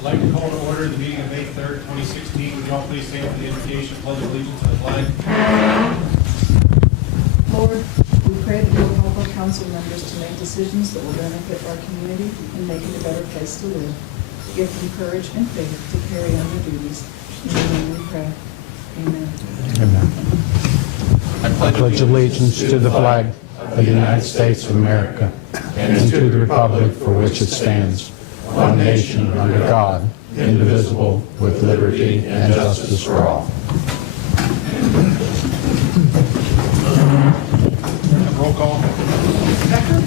I'd like to call to order the meeting of May 3rd, 2016. Would you all please stand for the invocation, pledge allegiance to the flag? Lord, we pray that you will help our council members to make decisions that will benefit our community and make it a better place to live. Give them courage and faith to carry on their duties. In your name we pray. Amen. Amen. I pledge allegiance to the flag of the United States of America and to the republic for which it stands, one nation under God, indivisible, with liberty and justice for all. Roll call. Becker?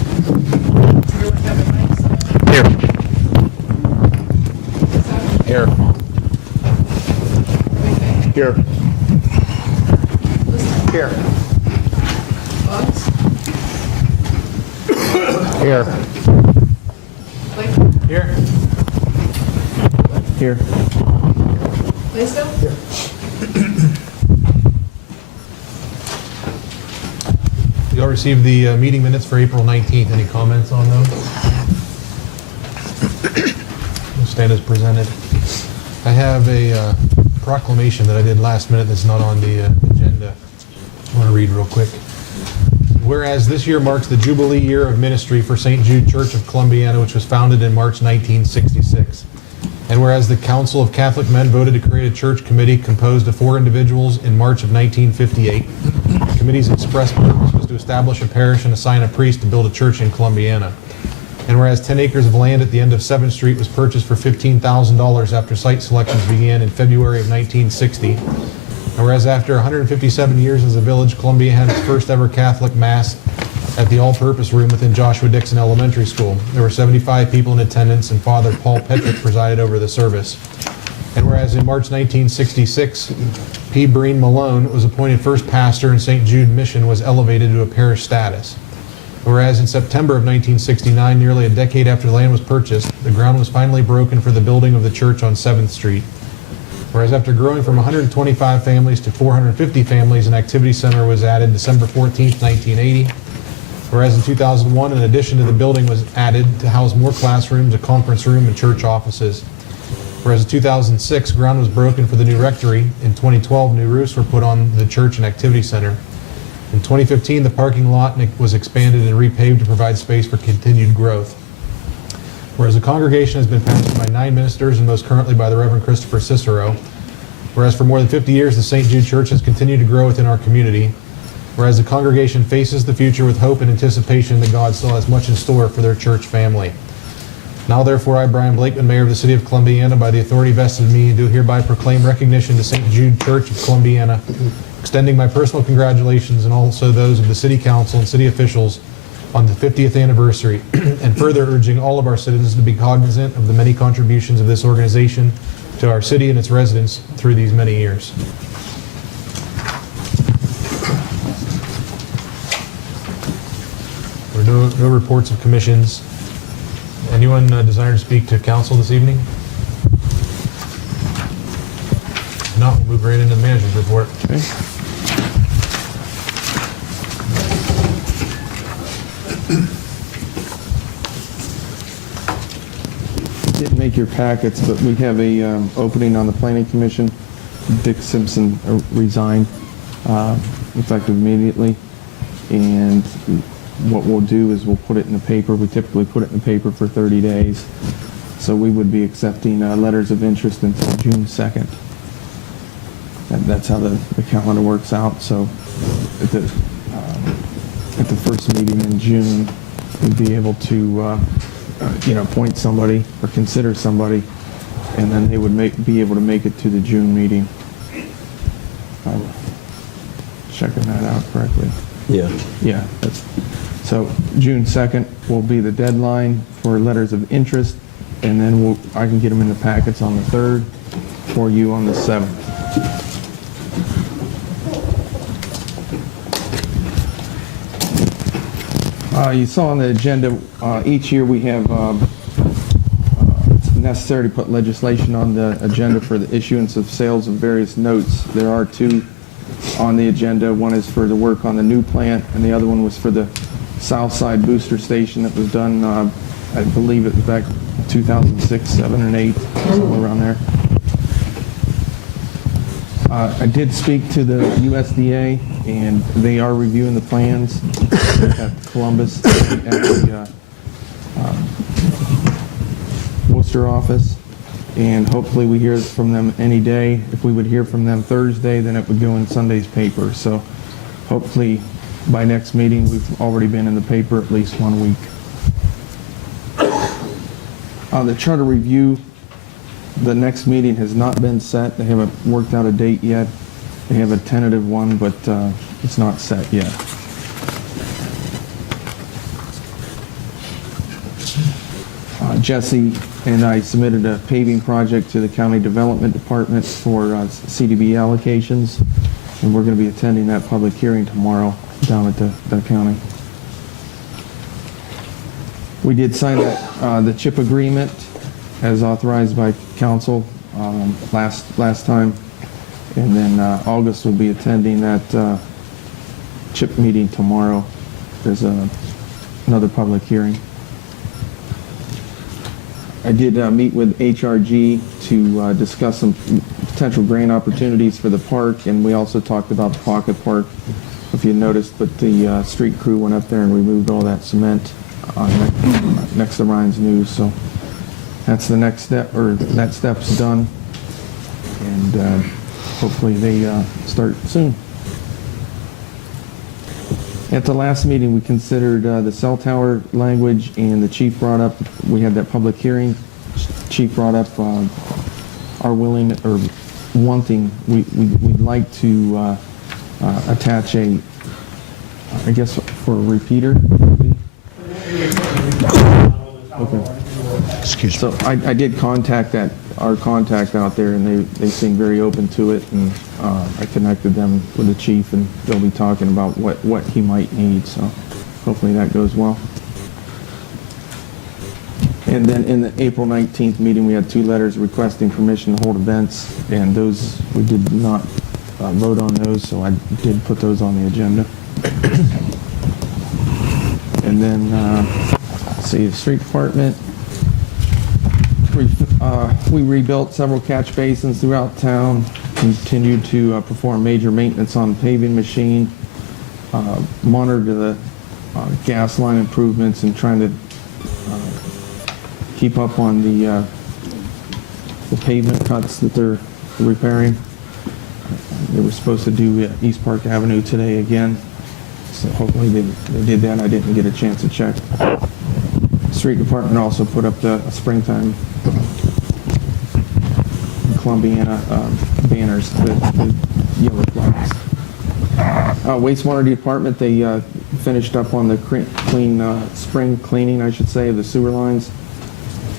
Does everyone have their mics? Here. Here. Here. Bugs? Here. Blake? Here. Here. Blaisdell? You all received the meeting minutes for April 19th. Any comments on those? We'll stand as presented. I have a proclamation that I did last minute that's not on the agenda. I want to read real quick. Whereas this year marks the Jubilee year of ministry for St. Jude Church of Columbiana, which was founded in March 1966. And whereas the Council of Catholic Men voted to create a church committee composed of 4 individuals in March of 1958, the committee's express purpose was to establish a parish and assign a priest to build a church in Columbiana. And whereas 10 acres of land at the end of 7th Street was purchased for $15,000 after site selections began in February of 1960, and whereas after 157 years as a village, Columbia had its first ever Catholic Mass at the all-purpose room within Joshua Dixon Elementary School. There were 75 people in attendance, and Father Paul Petrick presided over the service. And whereas in March 1966, P. Breen Malone was appointed first pastor and St. Jude Mission was elevated to a parish status. Whereas in September of 1969, nearly a decade after the land was purchased, the ground was finally broken for the building of the church on 7th Street. Whereas after growing from 125 families to 450 families, an activity center was added December 14th, 1980. Whereas in 2001, an addition to the building was added to house more classrooms, a conference room, and church offices. Whereas in 2006, ground was broken for the new rectory. In 2012, new roofs were put on the church and activity center. In 2015, the parking lot was expanded and repaved to provide space for continued growth. Whereas the congregation has been pastored by 9 ministers and most currently by the Reverend Christopher Cicero. Whereas for more than 50 years, the St. Jude Church has continued to grow within our community. Whereas the congregation faces the future with hope and anticipation that God still has much in store for their church family. Now therefore, I, Brian Blakeman, Mayor of the City of Columbiana, by the authority vested in me, do hereby proclaim recognition to St. Jude Church of Columbiana, extending my personal congratulations and also those of the City Council and City officials on the 50th anniversary, and further urging all of our citizens to be cognizant of the many contributions of this organization to our city and its residents through these many years. There are no reports of commissions. Anyone desiring to speak to council this evening? If not, we'll move right into the manager's report. Okay. Didn't make your packets, but we have a opening on the planning commission. Dick Simpson resigned effective immediately, and what we'll do is we'll put it in the paper. We typically put it in the paper for 30 days, so we would be accepting letters of interest until June 2nd. That's how the calendar works out. So at the first meeting in June, we'd be able to appoint somebody or consider somebody, and then they would be able to make it to the June meeting. I'm checking that out correctly. Yeah. Yeah. So June 2nd will be the deadline for letters of interest, and then I can get them in the packets on the 3rd for you on the 7th. You saw on the agenda, each year we have, it's necessary to put legislation on the agenda for the issuance of sales of various notes. There are 2 on the agenda. One is for the work on the new plant, and the other one was for the South Side booster station that was done, I believe it was back 2006, 7, and 8, somewhere around there. I did speak to the USDA, and they are reviewing the plans at Columbus, at the Worcester office, and hopefully we hear from them any day. If we would hear from them Thursday, then it would go in Sunday's paper. So hopefully by next meeting, we've already been in the paper at least 1 week. The charter review, the next meeting has not been set. They haven't worked out a date yet. They have a tentative one, but it's not set yet. Jesse and I submitted a paving project to the County Development Department for CDB allocations, and we're going to be attending that public hearing tomorrow down at the county. We did sign the CHIP agreement as authorized by council last time, and then August will be attending that CHIP meeting tomorrow. There's another public hearing. I did meet with HRG to discuss some potential grant opportunities for the park, and we also talked about the pocket park, if you noticed, but the street crew went up there and removed all that cement next to Ryan's News, so that's the next step, or that step's done, and hopefully they start soon. At the last meeting, we considered the cell tower language, and the chief brought up, we had that public hearing, chief brought up our willing, or wanting, we'd like to attach a, I guess, for a repeater. Okay. Excuse me. So I did contact our contact out there, and they seem very open to it, and I connected them with the chief, and they'll be talking about what he might need, so hopefully that goes well. And then in the April 19th meeting, we had 2 letters requesting permission to hold events, and those, we did not vote on those, so I did put those on the agenda. And then, let's see, the street department. We rebuilt several catch basins throughout town, continued to perform major maintenance on the paving machine, monitor the gas line improvements, and trying to keep up on the pavement cuts that they're repairing. They were supposed to do East Park Avenue today again, so hopefully they did that. I didn't get a chance to check. Street department also put up the springtime Columbiana banners, the yellow flags. Wastewater department, they finished up on the spring cleaning, I should say, of the sewer lines,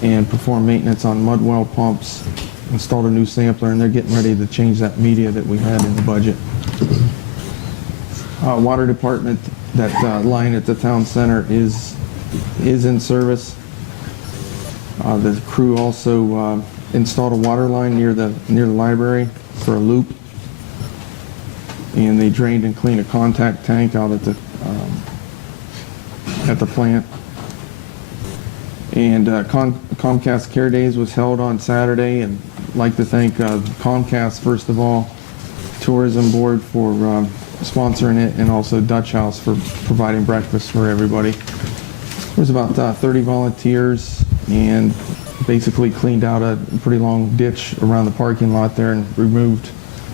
and performed maintenance on mud well pumps, installed a new sampler, and they're getting ready to change that media that we had in the budget. Water department, that line at the town center is in service. The crew also installed a water line near the library for a loop, and they drained and cleaned a contact tank out at the plant. And Comcast Care Days was held on Saturday, and I'd like to thank Comcast, first of all, Tourism Board for sponsoring it, and also Dutch House for providing breakfast for everybody. There was about 30 volunteers, and basically cleaned out a pretty long ditch around the parking lot there and removed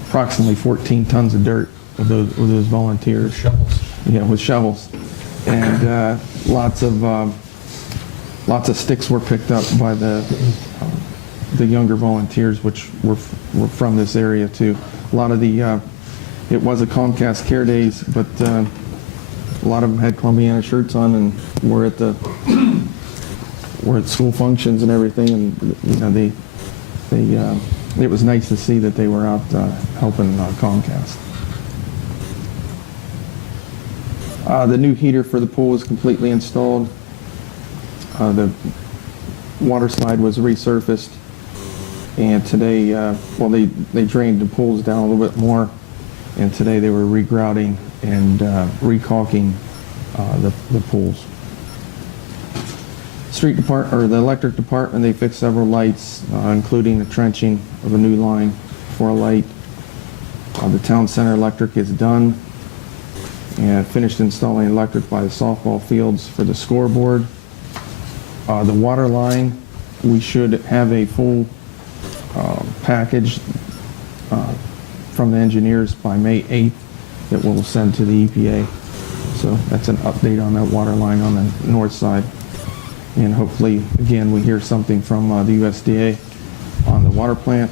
approximately 14 tons of dirt with those volunteers. With shovels. Yeah, with shovels. And lots of sticks were picked up by the younger volunteers, which were from this area too. A lot of the, it was a Comcast Care Days, but a lot of them had Columbiana shirts on and were at school functions and everything, and you know, it was nice to see that they were out helping Comcast. The new heater for the pool was completely installed. The water slide was resurfaced, and today, well, they drained the pools down a little bit more, and today they were regrouting and recaulking the pools. street department, or the electric department, they fixed several lights, including the trenching of a new line for a light. The town center electric is done, and finished installing electric by the softball fields for the scoreboard. The water line, we should have a full package from the engineers by May 8th that we'll send to the EPA. So that's an update on that water line on the north side. And hopefully, again, we hear something from the USDA on the water plant.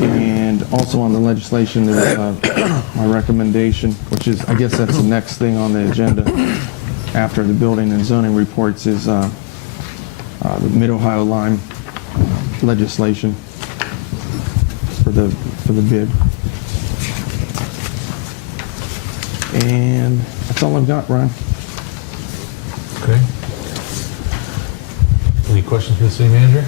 And also on the legislation, there's my recommendation, which is, I guess that's the next thing on the agenda after the building and zoning reports, is the Mid-Ohio Lime legislation for the bid. And that's all I've got, Ron. Okay. Any questions for the city manager?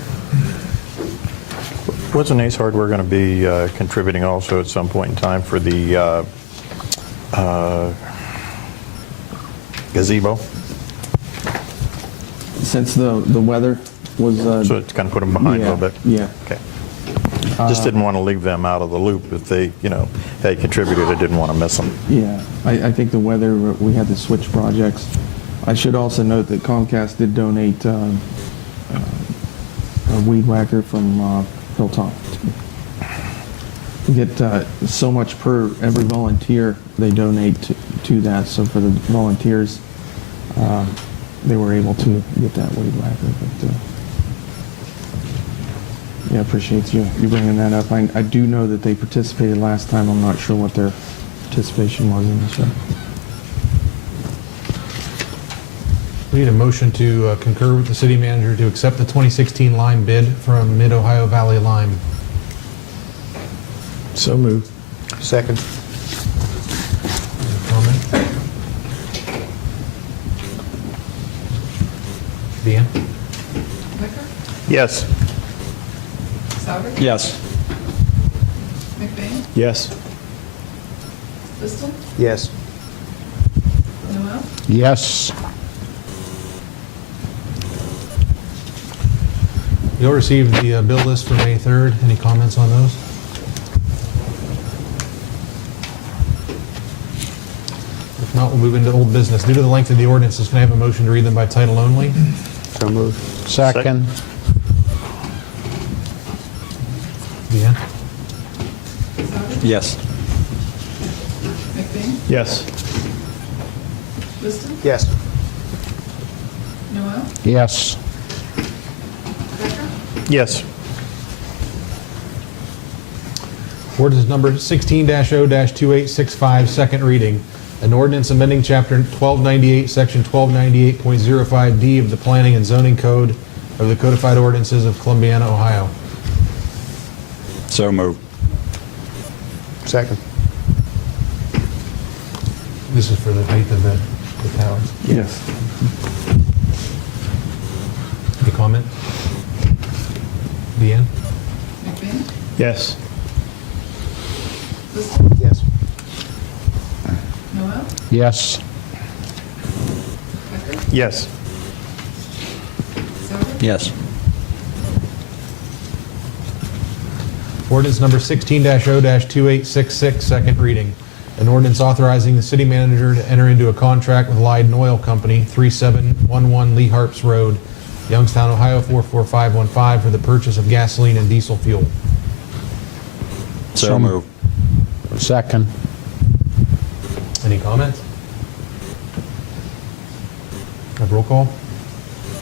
Wasn't Ace Hardware going to be contributing also at some point in time for the gazebo? Since the weather was... So it's kind of put them behind a little bit? Yeah. Okay. Just didn't want to leave them out of the loop. If they, they contributed, I didn't want to miss them. Yeah, I think the weather, we had to switch projects. I should also note that Comcast did donate a weed whacker from Hilltop. We get so much per every volunteer they donate to that. So for the volunteers, they were able to get that weed whacker. But, yeah, appreciate you bringing that up. I do know that they participated last time. I'm not sure what their participation was in this year. We need a motion to concur with the city manager to accept the 2016 lime bid from Mid-Ohio Valley Lime. So moved. Second. Any comment? Deanne? Becker? Yes. Souter? Yes. McBain? Yes. Liston? Yes. Noel? Yes. You'll receive the bill list for May 3rd. Any comments on those? If not, we'll move into old business. Due to the length of the ordinances, can I have a motion to read them by title only? So moved. Second. Deanne? Souter? Yes. McBain? Yes. Liston? Yes. Noel? Yes. Becker? Yes. Ordinance number 16-0-2865, second reading. An ordinance amending Chapter 1298, Section 1298.05D of the Planning and Zoning Code of the Codified Ordinances of Columbiana, Ohio. So moved. Second. This is for the height of the towers. Yes. Any comment? Deanne? McBain? Yes. Liston? Yes. Noel? Yes. Becker? Yes. Souter? Yes. Ordinance number 16-0-2866, second reading. An ordinance authorizing the city manager to enter into a contract with Leyden Oil Company, 3711 Lee Harps Road, Youngstown, Ohio 44515, for the purchase of gasoline and diesel fuel. So moved. Second. Any comments? Have roll call?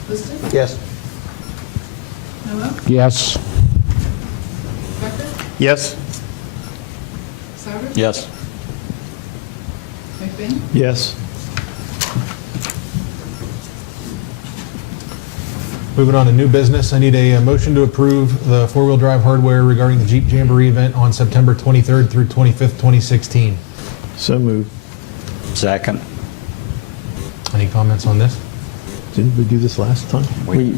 Liston? Yes. Noel? Yes. Becker? Yes. Souter? Yes. McBain? Yes. Moving on to new business, I need a motion to approve the four-wheel drive hardware regarding the Jeep Jamboree event on September 23rd through 25th, 2016. So moved. Second. Any comments on this? Didn't we do this last time? We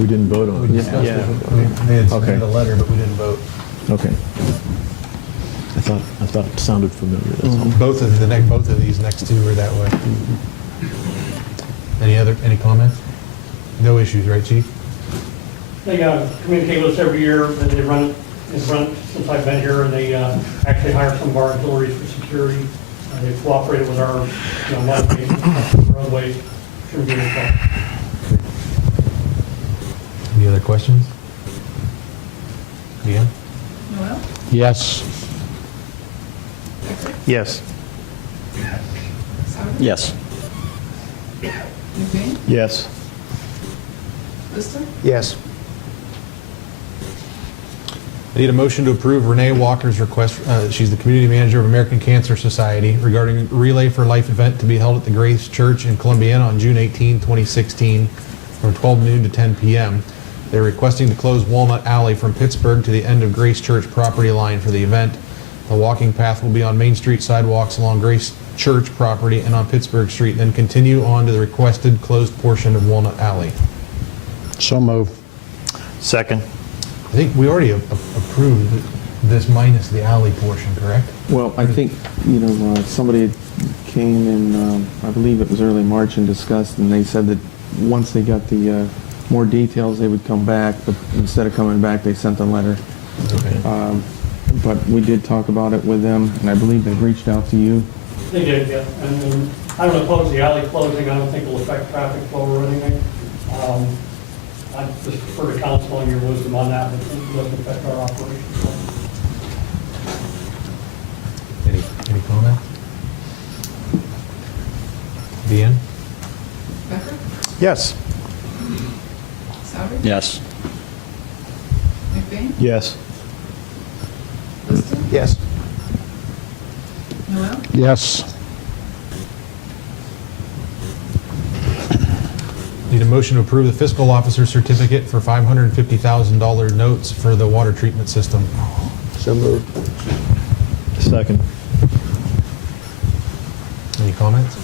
We didn't vote on it. discussed Yeah. it. We had submitted Okay. a letter, but we didn't vote. Okay. I thought it sounded familiar, that's all. Both of these next two are that way. Any comments? No issues, right, Chief? They communicate with us every year, and they run it since I've been here, and they actually hire some of our auxiliaries for security. They've cooperated with our, life roadways. Shouldn't be any problem. Any other questions? Deanne? Noel? Yes. Yes. Souter? Yes. McBain? Yes. Liston? Yes. I need a motion to approve Renee Walker's request. She's the community manager of American Cancer Society regarding a Relay for Life event to be held at the Grace Church in Columbiana on June 18, 2016, from 12 noon to 10 p.m. They're requesting to close Walnut Alley from Pittsburgh to the end of Grace Church property line for the event. The walking path will be on Main Street sidewalks along Grace Church property and on Pittsburgh Street, then continue on to the requested closed portion of Walnut Alley. So move. Second. I think we already approved this minus the alley portion, correct? Well, I think, somebody came in, I believe it was early March, and discussed, and they said that once they got the more details, they would come back, but instead of coming back, they sent a letter. Okay. But we did talk about it with them, and I believe they reached out to you. They did, yeah. And I don't oppose the alley closing. I don't think it'll affect traffic flow or anything. I just prefer to counsel on your wisdom on that, but it doesn't affect our operations. Any comment? Deanne? Becker? Yes. Souter? Yes. McBain? Yes. Liston? Yes. Noel? Yes. Need a motion to approve the fiscal officer certificate for $550,000 notes for the water treatment system. So moved. Second. Any comments?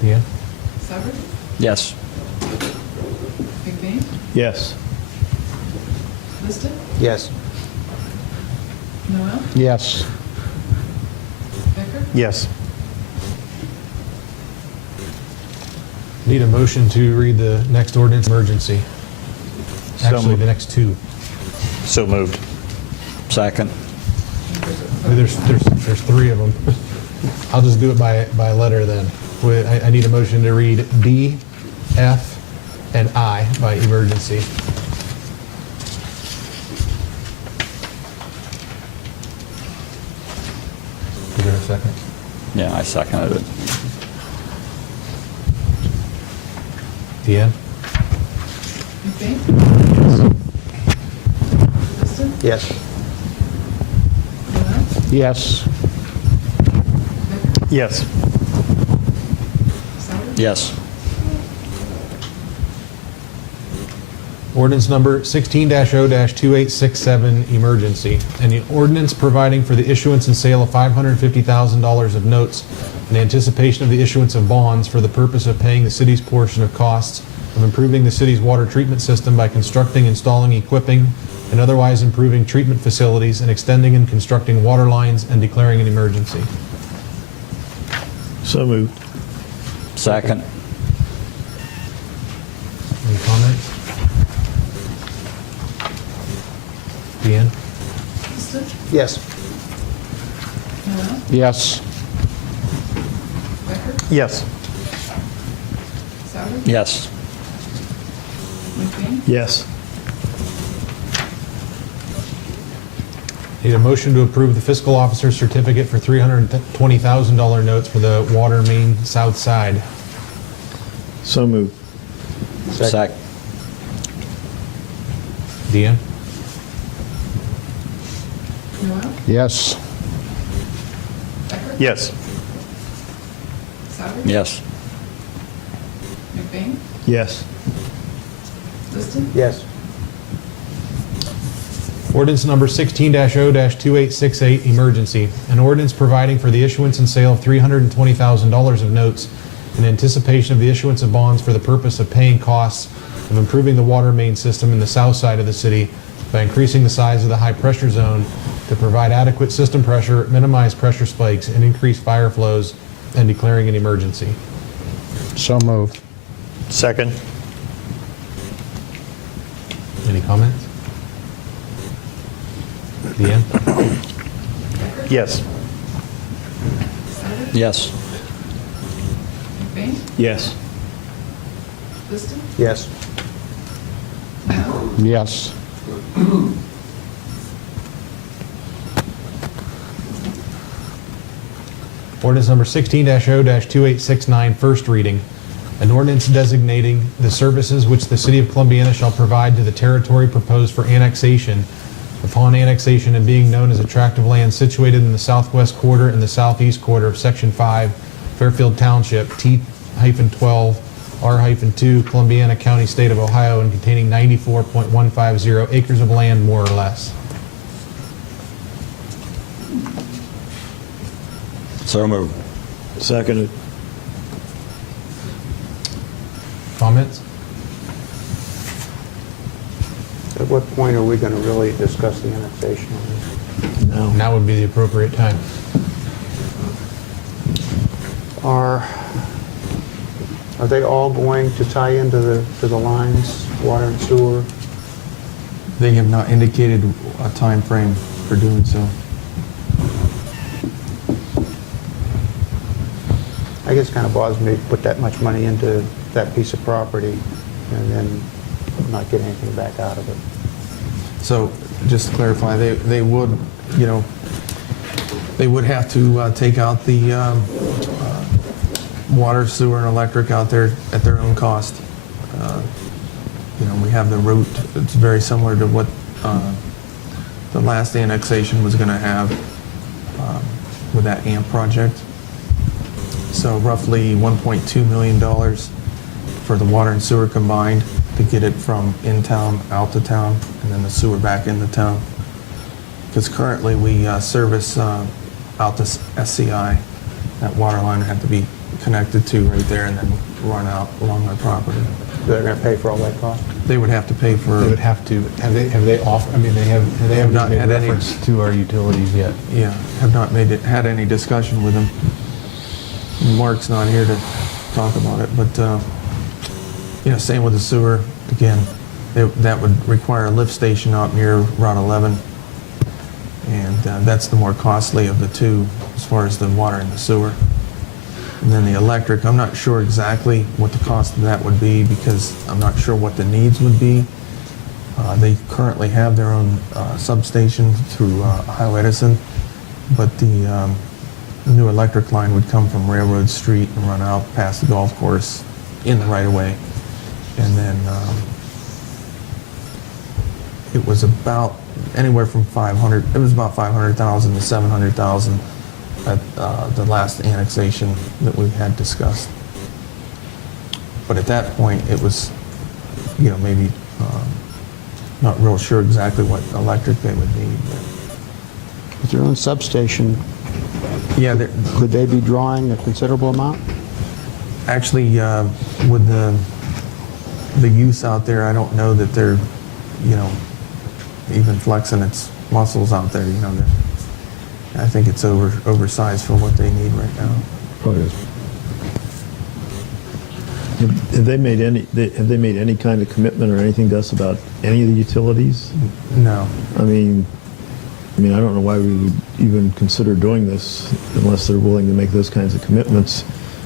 Deanne? Souter? Yes. McBain? Yes. Liston? Yes. Noel? Yes. Becker? Yes. Need a motion to read the next ordinance emergency. Actually, the next two. So moved. Second. There's three of them. I'll just do it by letter then. I need a motion to read D, F, and I by emergency. Is there a second? Yeah, I seconded it. Deanne? McBain? Liston? Yes. Noel? Yes. Becker? Yes. Souter? Yes. Ordinance number 16-0-2867, emergency. And the ordinance providing for the issuance and sale of $550,000 of notes in anticipation of the issuance of bonds for the purpose of paying the city's portion of costs of improving the city's water treatment system by constructing, installing, equipping, and otherwise improving treatment facilities and extending and constructing water lines and declaring an emergency. So moved. Second. Any comments? Deanne? Liston? Yes. Noel? Yes. Becker? Yes. Souter? Yes. McBain? Yes. Need a motion to approve the fiscal officer's certificate for $320,000 notes for the water main south side. So moved. Second. Deanne? Noel? Yes. Becker? Yes. Souter? Yes. McBain? Yes. Liston? Yes. Ordinance number 16-0-2868, emergency. An ordinance providing for the issuance and sale of $320,000 of notes in anticipation of the issuance of bonds for the purpose of paying costs of improving the water main system in the south side of the city by increasing the size of the high pressure zone to provide adequate system pressure, minimize pressure spikes, and increase fire flows, and declaring an emergency. So moved. Second? Any comments? Deanne? Yes. Yes. McBain? Yes. Liston? Yes. Yes. Ordinance number 16-0-2869, first reading. An ordinance designating the services which the city of Columbiana shall provide to the territory proposed for annexation upon annexation and being known as a tract of land situated in the southwest quarter and the southeast quarter of Section 5, Fairfield Township, T-12, R-2, Columbiana County, State of Ohio, and containing 94.150 acres of land, more or less. So moved. Seconded. Comments? At what point are we going to really discuss the annexation on this? No. Now would be the appropriate time. Are they all going to tie into the lines, water and sewer? They have not indicated a time frame for doing so. I guess it kind of bothers me to put that much money into that piece of property and then not get anything back out of it. So, just to clarify, they would, they would have to take out the water, sewer, and electric out there at their own cost. We have the route, it's very similar to what the last annexation was going to have with that AMP project. So roughly $1.2 million for the water and sewer combined to get it from in town out to town, and then the sewer back into town. Because currently we service out to SCI. That water line would have to be connected to right there and then run out along their property. They're going to pay for all that cost? They would have to pay for. They would have to, have they offered, I mean, they have not not made had any- reference to our utilities yet. Yeah, have not had any discussion with them. Mark's not here to talk about it, but same with the sewer. Again, that would require a lift station out near Route 11, and that's the more costly of the two as far as the water and the sewer. And then the electric, I'm not sure exactly what the cost of that would be because I'm not sure what the needs would be. They currently have their own substation through Ohio Edison, but the new electric line would come from Railroad Street and run out past the golf course in the right-of-way. And then it was about anywhere from 500, it was about 500,000 to 700,000 at the last annexation that we had discussed. But at that point, it was, maybe not real sure exactly what electric they would need. With their own substation, Yeah, could they be drawing a considerable amount? actually, with the use out there, I don't know that they're, even flexing its muscles out there. I think it's oversized for what they need right now. Oh, it is. Have they made any kind of commitment or anything to us about any of the utilities? No. I mean, I don't know why we would even consider doing this unless they're willing to make those kinds of commitments.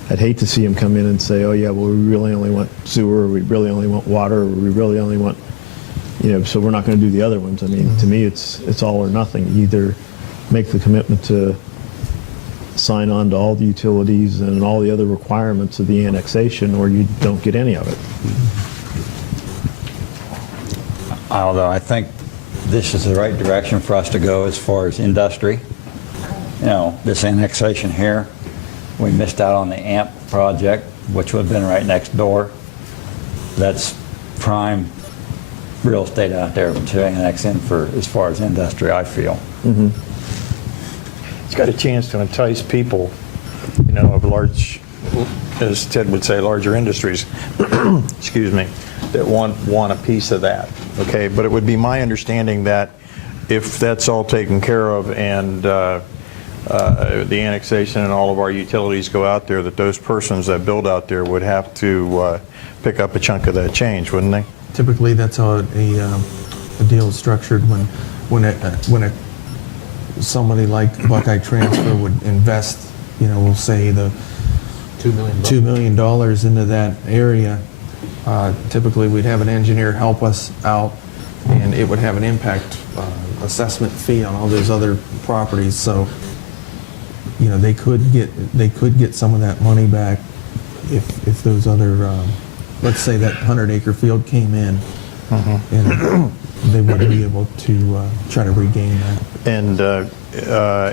I'd hate to see them come in and say, oh yeah, well, we really only want sewer, or we really only want water, or we really only want, so we're not going to do the other ones. To me, it's all or nothing. You either make the commitment to sign on to all the utilities and all the other requirements of the annexation, or you don't get any of it. Although I think this is the right direction for us to go as far as industry. This annexation here, we missed out on the AMP project, which would have been right next door. That's prime real estate out there to annex in for as far as industry, I feel. Mm-hmm. It's got a chance to entice people, of large, as Ted would say, larger industries, excuse me, that want a piece of that. Okay, but it would be my understanding that if that's all taken care of and the annexation and all of our utilities go out there, that those persons that build out there would have to pick up a chunk of that change, wouldn't they? Typically, that's how a deal is structured when somebody like Buckeye Transfer would invest, we'll say the $2 million into that area. Typically, we'd have an engineer help us out, and it would have an impact assessment fee on all those other properties. So, they could get some of that money back if those other, let's say that 100-acre field came in, and they would be able to try to regain that. And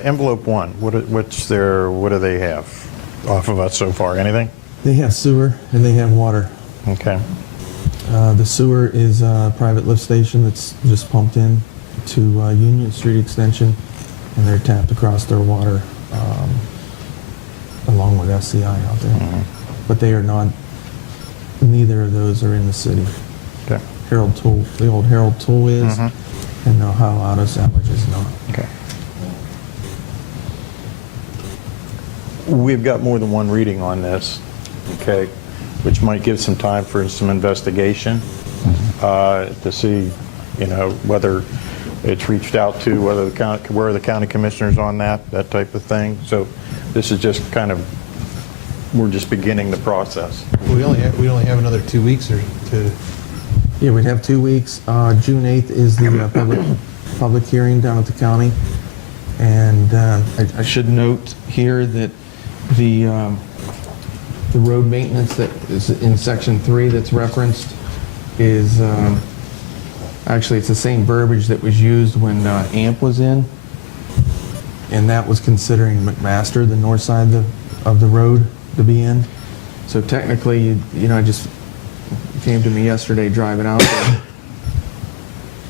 envelope one, what do they have off of us so far? Anything? They have sewer and they have water. Okay. The sewer is a private lift station that's just pumped in to Union Street Extension, and they're tapped across their water along with SCI out there. But they are not, neither of those are in the city. Okay. Harold Tool, the old Harold Tool is, and Ohio Auto Salvage is not. Okay. We've got more than one reading on this, okay, which might give some time for some investigation to see, whether it's reached out to, whether where are the county commissioners on that type of thing. So this is just we're just beginning the process. We only have another 2 weeks or to. Yeah, we'd have 2 weeks. June 8th is the public hearing down at the county. And I should note here that the road maintenance that is in section 3 that's referenced is actually it's the same verbiage that was used when AMP was in, and that was considering McMaster, the north side of the road, to be in. So technically, I just came to me yesterday driving out there.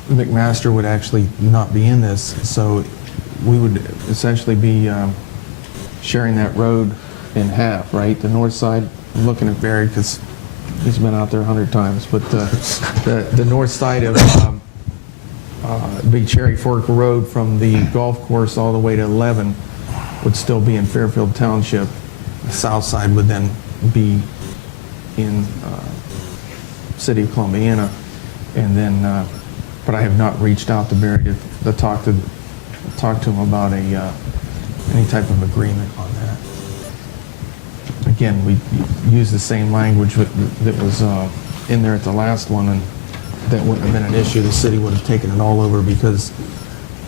McMaster would actually not be in this, so we would essentially be sharing that road in half, right? The north side, I'm looking at Barry because he's been out there 100 times, but the north side of Big Cherry Fork Road from the golf course all the way to 11 would still be in Fairfield Township. The south side would then be in City of Columbiana, and then, but I have not reached out to Barry to talk to him about any type of agreement on that. Again, we use the same language that was in there at the last one, and that wouldn't have been an issue. The city would have taken it all over because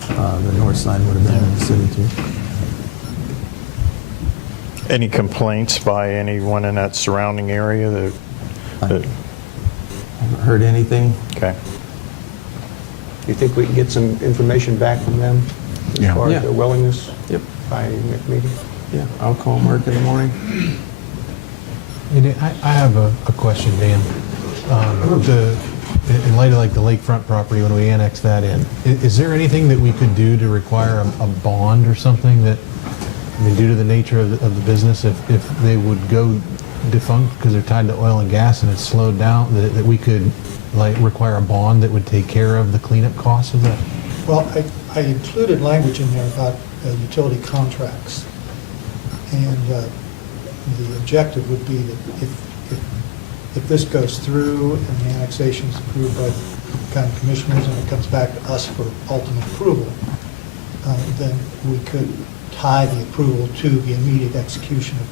the north side would have been in the city too. Any complaints by anyone in that surrounding area that I haven't heard anything. okay. You think we can get some information back from them as Yeah. far Yeah. as their willingness Yep. by meeting? Yeah, I'll call Mark in the morning. I have a question, Dan. In light of the lakefront property, when we annex that in, is there anything that we could do to require a bond or something that, due to the nature of the business, if they would go defunct because they're tied to oil and gas and it's slowed down, that we could require a bond that would take care of the cleanup costs of that? Well, I included language in there about utility contracts. And the objective would be that if this goes through and the annexation is approved by the county commissioners and it comes back to us for ultimate approval, then we could tie the approval to the immediate execution of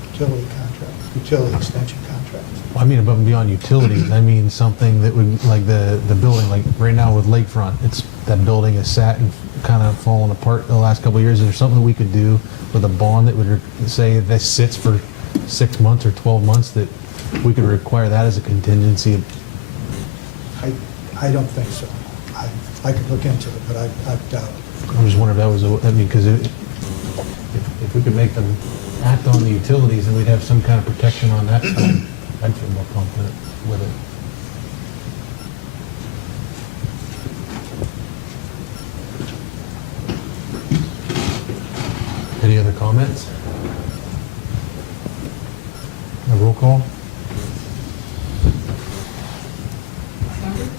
utility extension contracts. Well, I mean above and beyond utilities. I mean something that would, like the building, like right now with Lakefront, that building is sat and kind of fallen apart the last couple of years. Is there something we could do with a bond that would say this sits for 6 months or 12 months that we could require that as a contingency? I don't think so. I could look into it, but I doubt it. I'm just wondering if that was, because if we could make them act on the utilities and we'd have some kind of protection on that side, I'd feel more confident with it. Any other comments? A roll call?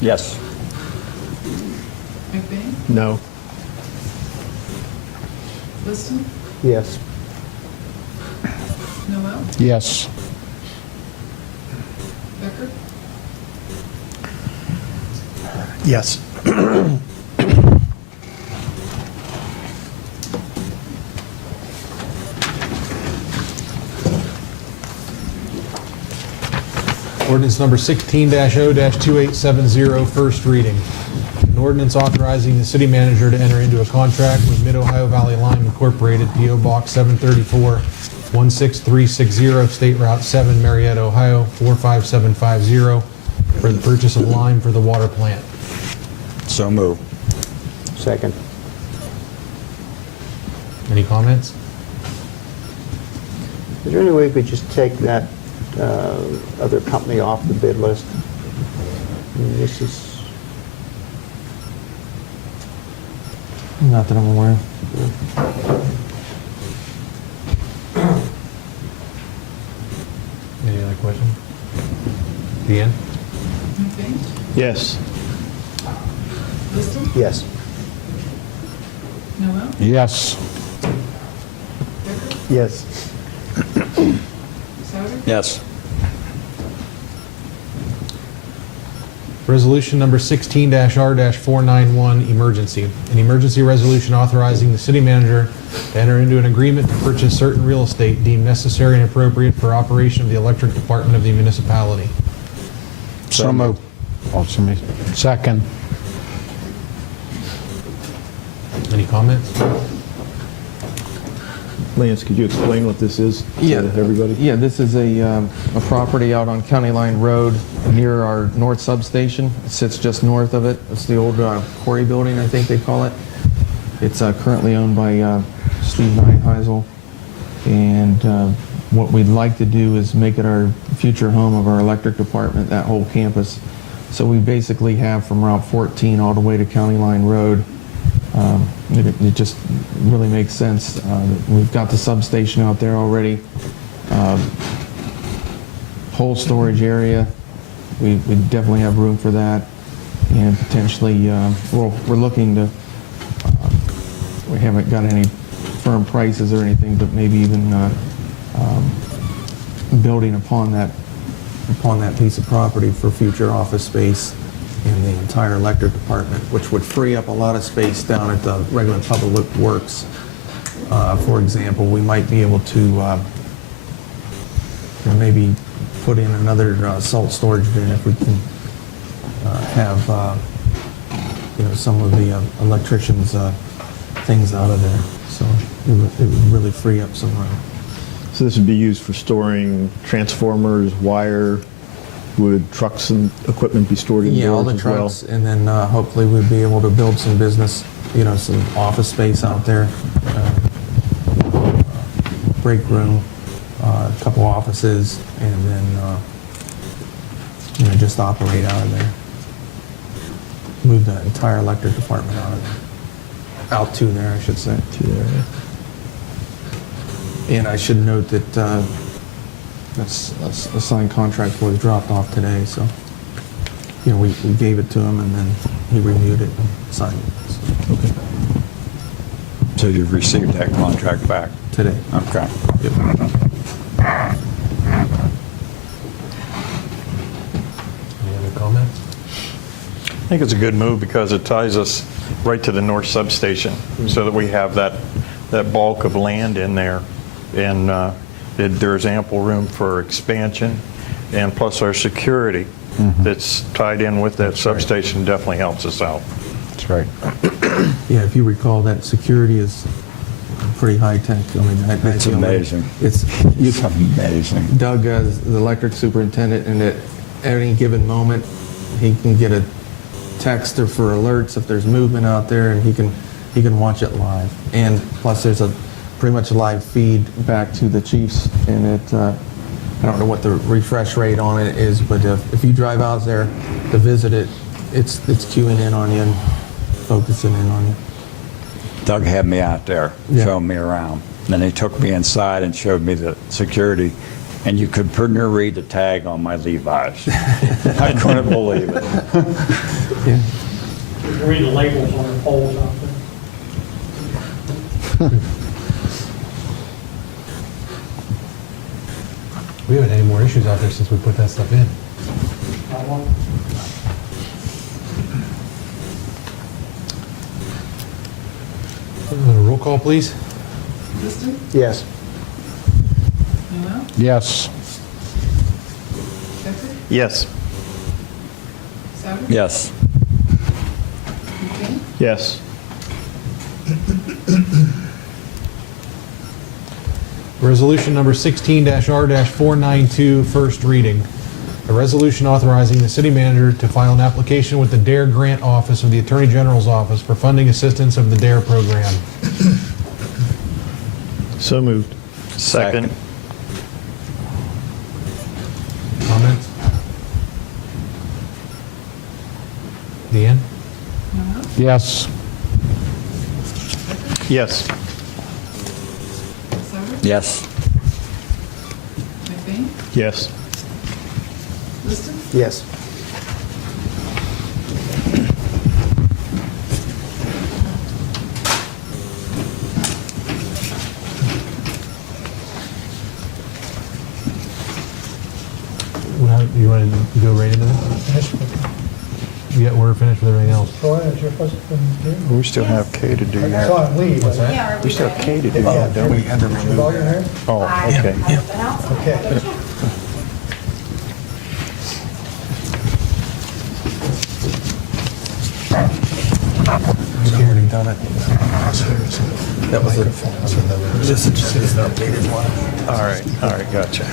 Yes. No. Liston? Yes. Noel? Yes. Becker? Yes. Ordinance number 16-0-2870, first reading. An ordinance authorizing the city manager to enter into a contract with Mid-Ohio Valley Lime Incorporated, P.O. Box 734, 16360, State Route 7, Marietta, Ohio, 45750, for the purchase of lime for the water plant. So move. Second. Any comments? Is there any way we could just take that other company off the bid list? I mean, this is, Not that I'm aware of. Any other questions? Deanne? McBain? Yes. Liston? yes. Noel? Yes. Becker? Yes. Souter? Yes. Resolution number 16-R-491, emergency. An emergency resolution authorizing the city manager to enter into an agreement to purchase certain real estate deemed necessary and appropriate for operation of the electric department of the municipality. So moved. Oh, somebody. Second. Any comments? Lance, could you explain what this is to everybody? Yeah, this is a property out on County Line Road near our north substation. It sits just north of it. It's the old quarry building, I think they call it. It's currently owned by Steve Neuheisel. And what we'd like to do is make it our future home of our electric department, that whole campus. So we basically have from Route 14 all the way to County Line Road. It just really makes sense. We've got the substation out there already. Whole storage area, we definitely have room for that. And potentially, we're looking to, we haven't got any firm prices or anything, but maybe even building upon that piece of property for future office space in the entire electric department, which would free up a lot of space down at the regular public works. For example, we might be able to maybe put in another salt storage bin if we can have some of the electricians' things out of there. So it would really free up some room. So this would be used for storing transformers, wire. Would trucks and equipment be stored indoors Yeah, all the as well? trucks, and then hopefully we'd be able to build some business, some office space out there, break room, a couple offices, and then just operate out of there. Move the entire electric department out of there, out to there, I should say. To there, yeah. And I should note that a signed contract was dropped off today, so, we gave it to him and then he reviewed it and signed it. So, Okay. So you've received that contract back? today. Okay. Yep. Any other comments? I think it's a good move because it ties us right to the north substation so that we have that bulk of land in there. And there's ample room for expansion, and plus our security that's tied in with that substation definitely helps us out. That's right. Yeah, if you recall, that security is pretty high tech. I mean, It's amazing. It's Amazing. Doug, as the electric superintendent, and at any given moment, he can get a text or for alerts if there's movement out there, and he can watch it live. And plus, there's a pretty much live feed back to the chiefs, and it. I don't know what the refresh rate on it is, but if you drive out there to visit it, it's queuing in on you and focusing in on you. Doug had me out there, Yeah. showing me around. Then he took me inside and showed me the security, and you could pretty near read the tag on my Levi's. I couldn't believe it. Yeah. can read the labels on their poles out there. We haven't had any more issues out there since we put that stuff in. Not one. Roll call, please. Liston? Yes. Noel? Yes. Becker? Yes. Souter? Yes. McBain? Yes. Resolution number 16-R-492, first reading. A resolution authorizing the city manager to file an application with the DARE Grant Office of the Attorney General's Office for funding assistance of the DARE program. So moved. Second. Comments? Deanne? Noel? Yes. Yes. Souter? Yes. McBain? Yes. Liston? Yes. You want to go right into it? Finish with Yeah, we're finished with everything else. Troy, is your husband here? We still have K to do It's yet. on leave. What's that? Yeah, are We still have K to do Oh, yet, don't we? Did you volume here? Oh, okay. Okay. All right, gotcha.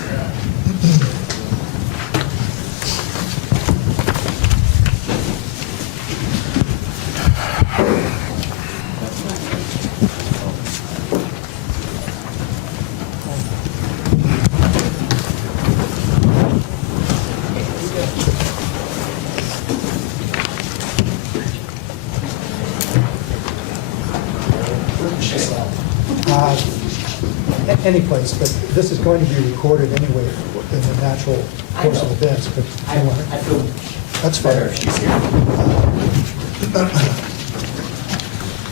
Any place, but this is going to be recorded anyway in the natural course of events, but I feel that's better fine. if she's here.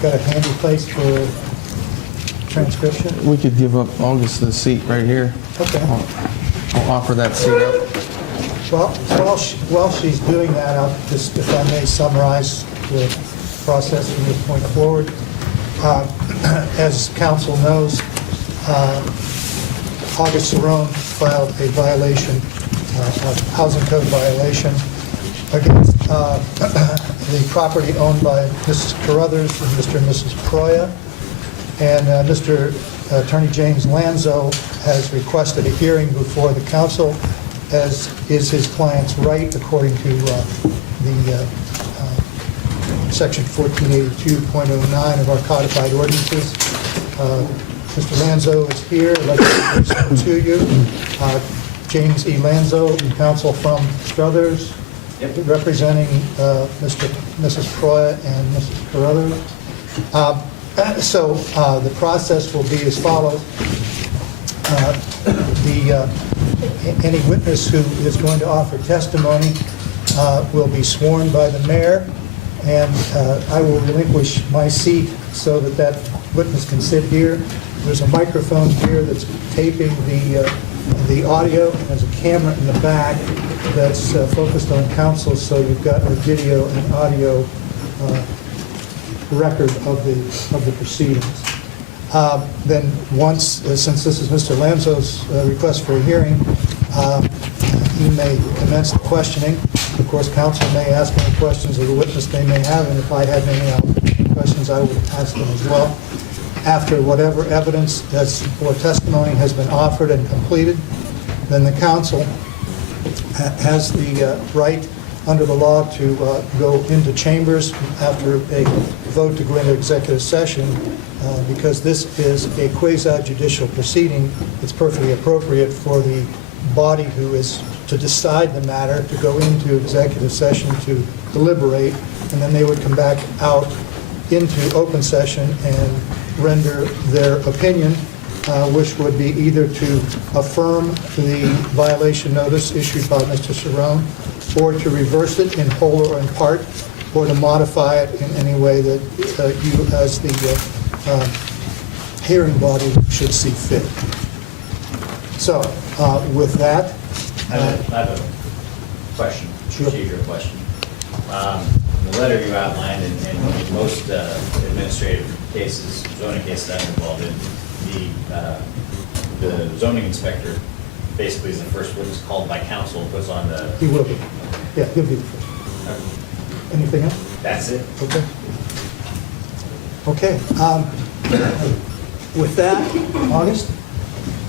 Got a handy place for transcription? We could give up August the seat right here. Okay. I'll offer that seat up. Well, while she's doing that, I'll just, if I may summarize the process from this point forward. As council knows, August Cerrone filed a violation, a housing code violation against the property owned by Mrs. Carruthers and Mr. and Mrs. Proya. And Mr. Attorney James Lanzo has requested a hearing before the council, as is his client's right according to the section 1482.09 of our codified ordinances. Mr. Lanzo is here. I'd like to introduce him to you. James E. Lanzo, counsel from Struthers, representing Mrs. Proya and Mrs. Carruthers. So the process will be as follows. Any witness who is going to offer testimony will be sworn by the mayor, and I will relinquish my seat so that that witness can sit here. There's a microphone here that's taping the audio, and there's a camera in the back that's focused on council, so you've got a video and audio record of the proceedings. Then once, since this is Mr. Lanzo's request for a hearing, he may commence the questioning. Of course, counsel may ask any questions of the witness they may have, and if I have any questions, I will ask them as well. After whatever evidence or testimony has been offered and completed, then the council has the right under the law to go into chambers after a vote to go into executive session. Because this is a quasi-judicial proceeding, it's perfectly appropriate for the body who is to decide the matter to go into executive session to deliberate, and then they would come back out into open session and render their opinion, which would be either to affirm the violation notice issued by Mr. Cerrone, or to reverse it in whole or in part, or to modify it in any way that you, as the hearing body, should see fit. So, with that, I have a question, Sure. procedural question. The letter you outlined, and in most administrative cases, zoning cases I'm involved in, the zoning inspector basically is the first witness called by counsel and puts on the... he will be. Yeah, he'll be the first. Anything else? That's it. Okay. Okay. With that, August,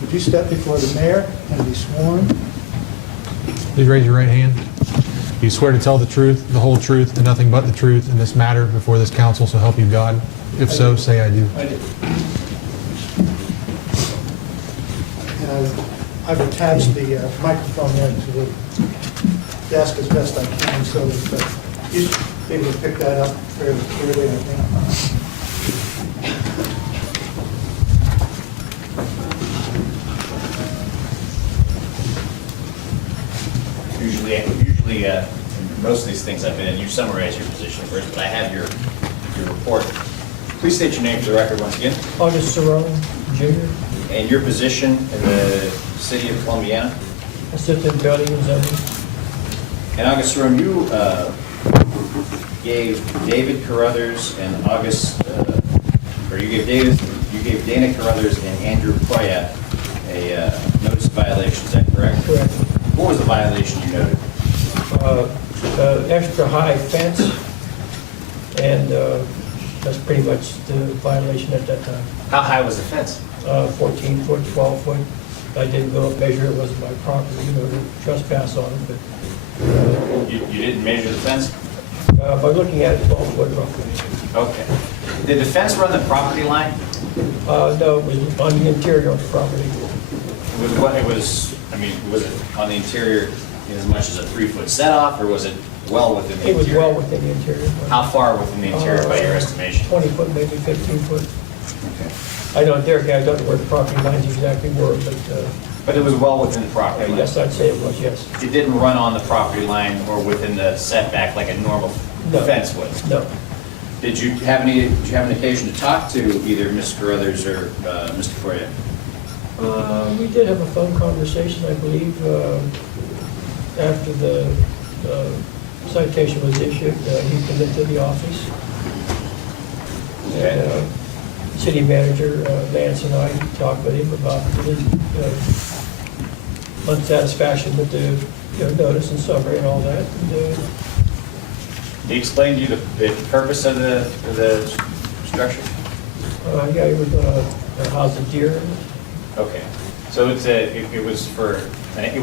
would you step before the mayor and be sworn? Please raise your right hand. Do you swear to tell the truth, the whole truth, and nothing but the truth in this matter before this council, so help you God? If so, say I do. I did. And I've attached the microphone there to the desk as best I can, so that you should be able to pick that up fairly clearly, I think. Usually, in most of these things I've been in, you summarize your position first, but I have your report. Please state your name for the record once again, August Cerrone, Jr., and your position in the city of Columbiana. Assistant Building and Zoning. And August Cerrone, you gave David Carruthers and you gave Dana Carruthers and Andrew Koya a notice of violation, is that correct? Correct. What was the violation you noted? Extra high fence, and that's pretty much the violation at that time. How high was the fence? 14 foot, 12 foot. I didn't go up measure, it wasn't my property, to trespass on it, but You didn't measure the fence? by looking at it, 12 foot roughly. Okay. Did the fence run the property line? No, it was on the interior of the property. Was it on the interior as much as a 3-foot set off, or was it well within the It was interior? well within the interior. How far within the interior by your estimation? 20 foot, maybe 15 foot. Okay. I know, Derek, I don't know where the property lines exactly were, but But it was well within the property line? yes, I'd say it was, yes. It didn't run on the property line or within the setback like a normal No. fence would? No. Did you have an occasion to talk to either Mr. Carruthers or Mr. Fourier? We did have a phone conversation, I believe, after the citation was issued. He came into the office. And city manager Lance and I talked with him about his unsatisfaction with the notice and summary and all that. And, He explained to you the purpose of the structure? yeah, he was going to house a deer. Okay, so it was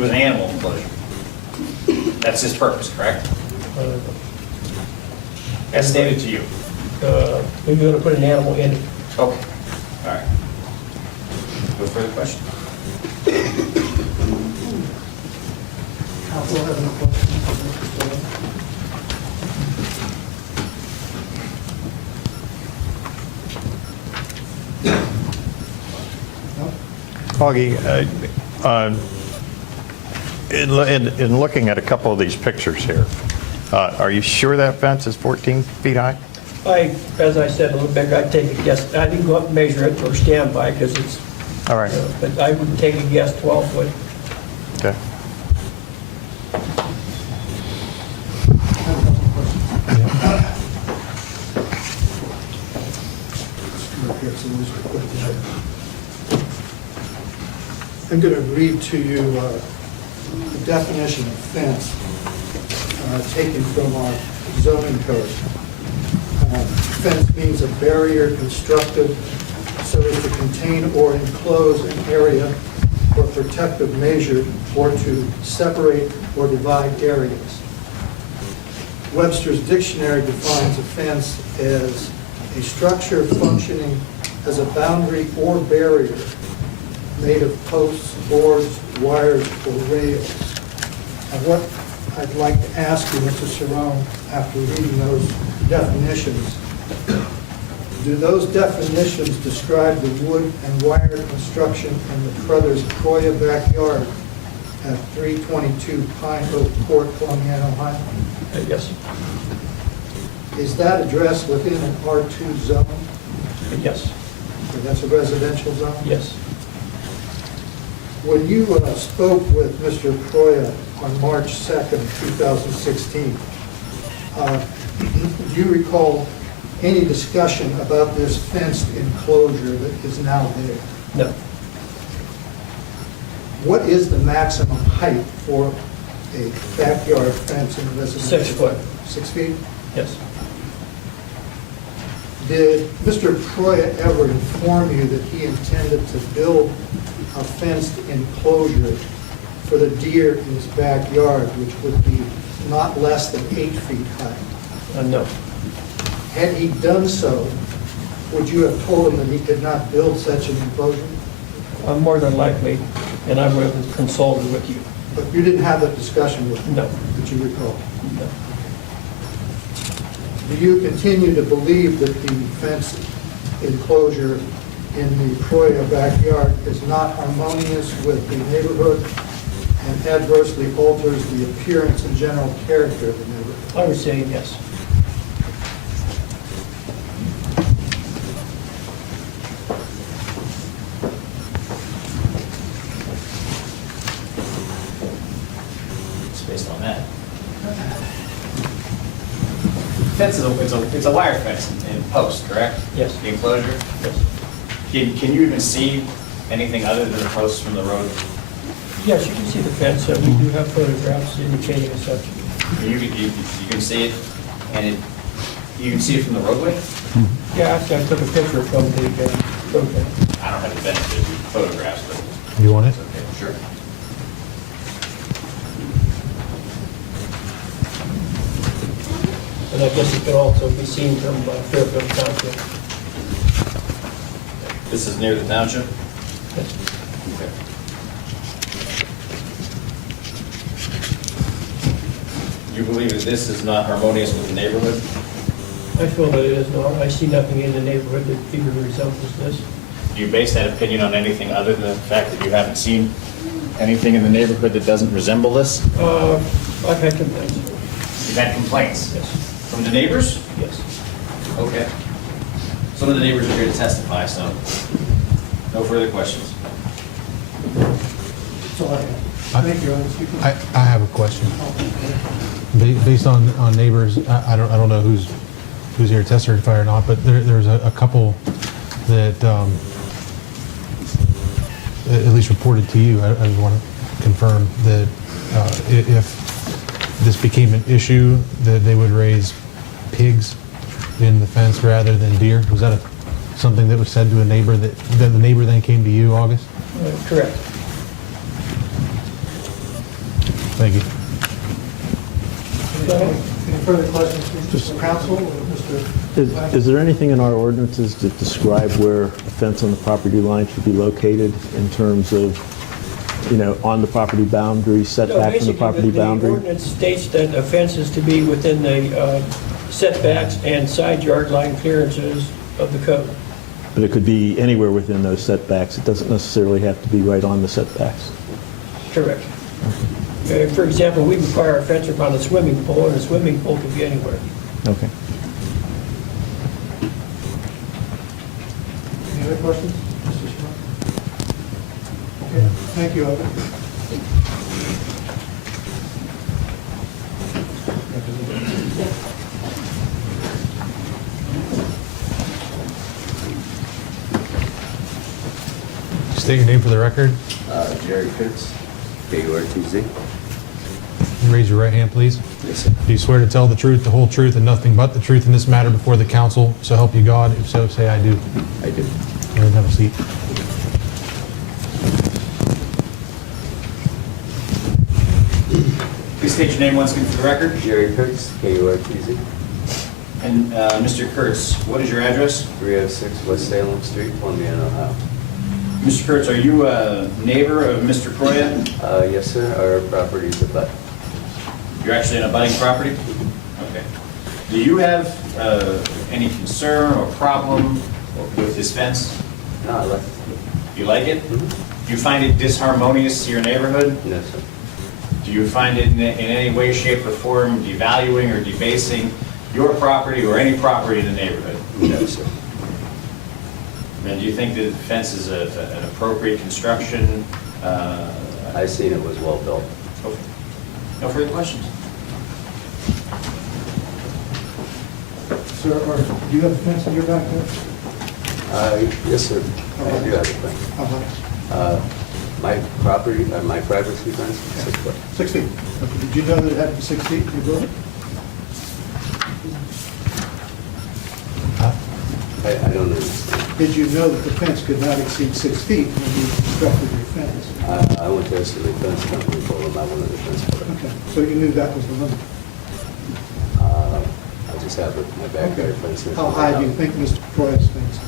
an animal enclosure. That's his purpose, correct? As stated to you? We were going to put an animal in it. Okay, all right. No further questions? Council have any questions for Mr. Sterling? Augie, in looking at a couple of these pictures here, are you sure that fence is 14 feet high? As I said a little bit, I'd take a guess. I didn't go up and measure it or stand by because it's, All right, but I would take a guess 12 foot. okay. I'm going to read to you the definition of fence taken from our zoning code. Fence means a barrier constructed so as to contain or enclose an area for protective measure or to separate or divide areas. Webster's dictionary defines a fence as a structure functioning as a boundary or barrier made of posts, boards, wires, or rails. And what I'd like to ask you, Mr. Cerrone, after reading those definitions, do those definitions describe the wood and wire construction in the Carruthers Koya backyard at 322 Pine Oak Court, Columbiana, Ohio? Yes. Is that address within an R2 zone? Yes, Or that's a residential zone? yes. When you spoke with Mr. Proya on March 2nd, 2016, do you recall any discussion about this fenced enclosure that is now there? No, What is the maximum height for a backyard fence in a residential? 6 foot, 6 feet? yes. Did Mr. Proya ever inform you that he intended to build a fenced enclosure for the deer in his backyard, which would be not less than 8 feet high? No, Had he done so, would you have told him that he could not build such an enclosure? more than likely, and I would have consulted with you. But you didn't have that discussion with him, No, that you recall? no. Do you continue to believe that the fence enclosure in the Proya backyard is not harmonious with the neighborhood and adversely alters the appearance and general character of the neighborhood? I would say yes. It's based on that. Fence it's a wire fence in post, correct? Yes. The enclosure? Yes. Can you even see anything other than the posts from the road? Yes, you can see the fence, we do have photographs indicating as such. You can see it, and you can see it from the roadway? Yeah, actually, I took a picture from the road there. I don't have the benefit of photographs, but You want it? okay, sure. And I guess it can also be seen from Fairfield Township. This is near the township? Yes. Okay. You believe that this is not harmonious with the neighborhood? I feel that it is not. I see nothing in the neighborhood that even resembles this. Do you base that opinion on anything other than the fact that you haven't seen anything in the neighborhood that doesn't resemble this? I've had complaints. You've had complaints? Yes, From the neighbors? yes. Okay. Some of the neighbors are here to testify, so no further questions. That's all I have. Thank you. I have a question. Based on neighbors, I don't know who's here to testify or not, but there's a couple that at least reported to you. I just want to confirm that if this became an issue, that they would raise pigs in the fence rather than deer. Was that something that was said to a neighbor that the neighbor then came to you, August? Correct. Thank you. Any further questions, Mr. Council or Mr.? Is there anything in our ordinances that describe where a fence on the property line should be located in terms of, on the property boundary, setback from the property The boundary? ordinance states that a fence is to be within the setbacks and side yard line clearances of the code. But it could be anywhere within those setbacks. It doesn't necessarily have to be right on the setbacks. Correct. For example, we require a fence around a swimming pool, and a swimming pool can be anywhere. Okay. Any other questions? Mr. Schmidt? Okay, thank you, Evan. State your name for the record. Jerry Pitts, KURTZ. Raise your right hand, please. Yes, sir. Do you swear to tell the truth, the whole truth, and nothing but the truth in this matter before the council, so help you God? If so, say I do. I do. And have a seat. Please state your name once again for the record. Jerry Pitts, KURTZ. And Mr. Kurtz, what is your address? 306 West Salem Street, Columbiana, Ohio. Mr. Kurtz, are you a neighbor of Mr. Proya? Yes, sir. Our property is abut. You're actually in a budding property? Okay. Do you have any concern or problem with this fence? No, I like it. You like it? Mhm. Do you find it disharmonious to your neighborhood? No, sir. Do you find it in any way, shape, or form devaluing or debasing your property or any property in the neighborhood? No, sir. And do you think the fence is an appropriate construction? I seen it was well built. Okay. No further questions? Sir, do you have a fence in your backyard? Yes, sir. I do have a fence. How high? My property, my privacy fence, 6 foot. 6 feet. Okay, did you know that it had to be 6 feet, your building? I don't understand. Did you know that the fence could not exceed 6 feet when you constructed your fence? I went to the fence company, told them I wanted the fence put up. Okay, so you knew that was the limit. I just have my backyard fence. How high do you think Mr. Croy's fence is?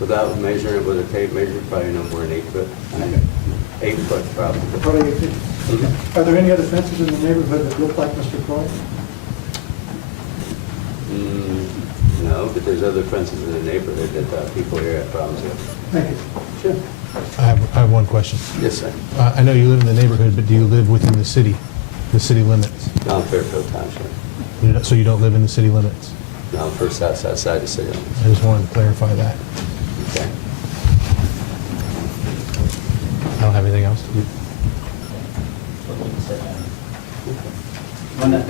Without measuring it with a tape measure, probably no more than 8 foot. I mean, 8 foot probably. Probably 8 feet. Okay. Are there any other fences in the neighborhood that look like Mr. Croy? No, but there's other fences in the neighborhood that people here have problems with. Thank you. Sure. I have one question. Yes, sir. I know you live in the neighborhood, but do you live within the city limits? Down Fairfield Township. So you don't live in the city limits? Down first outside the city limits. I just wanted to clarify that. Okay. I don't have anything else. Come on up.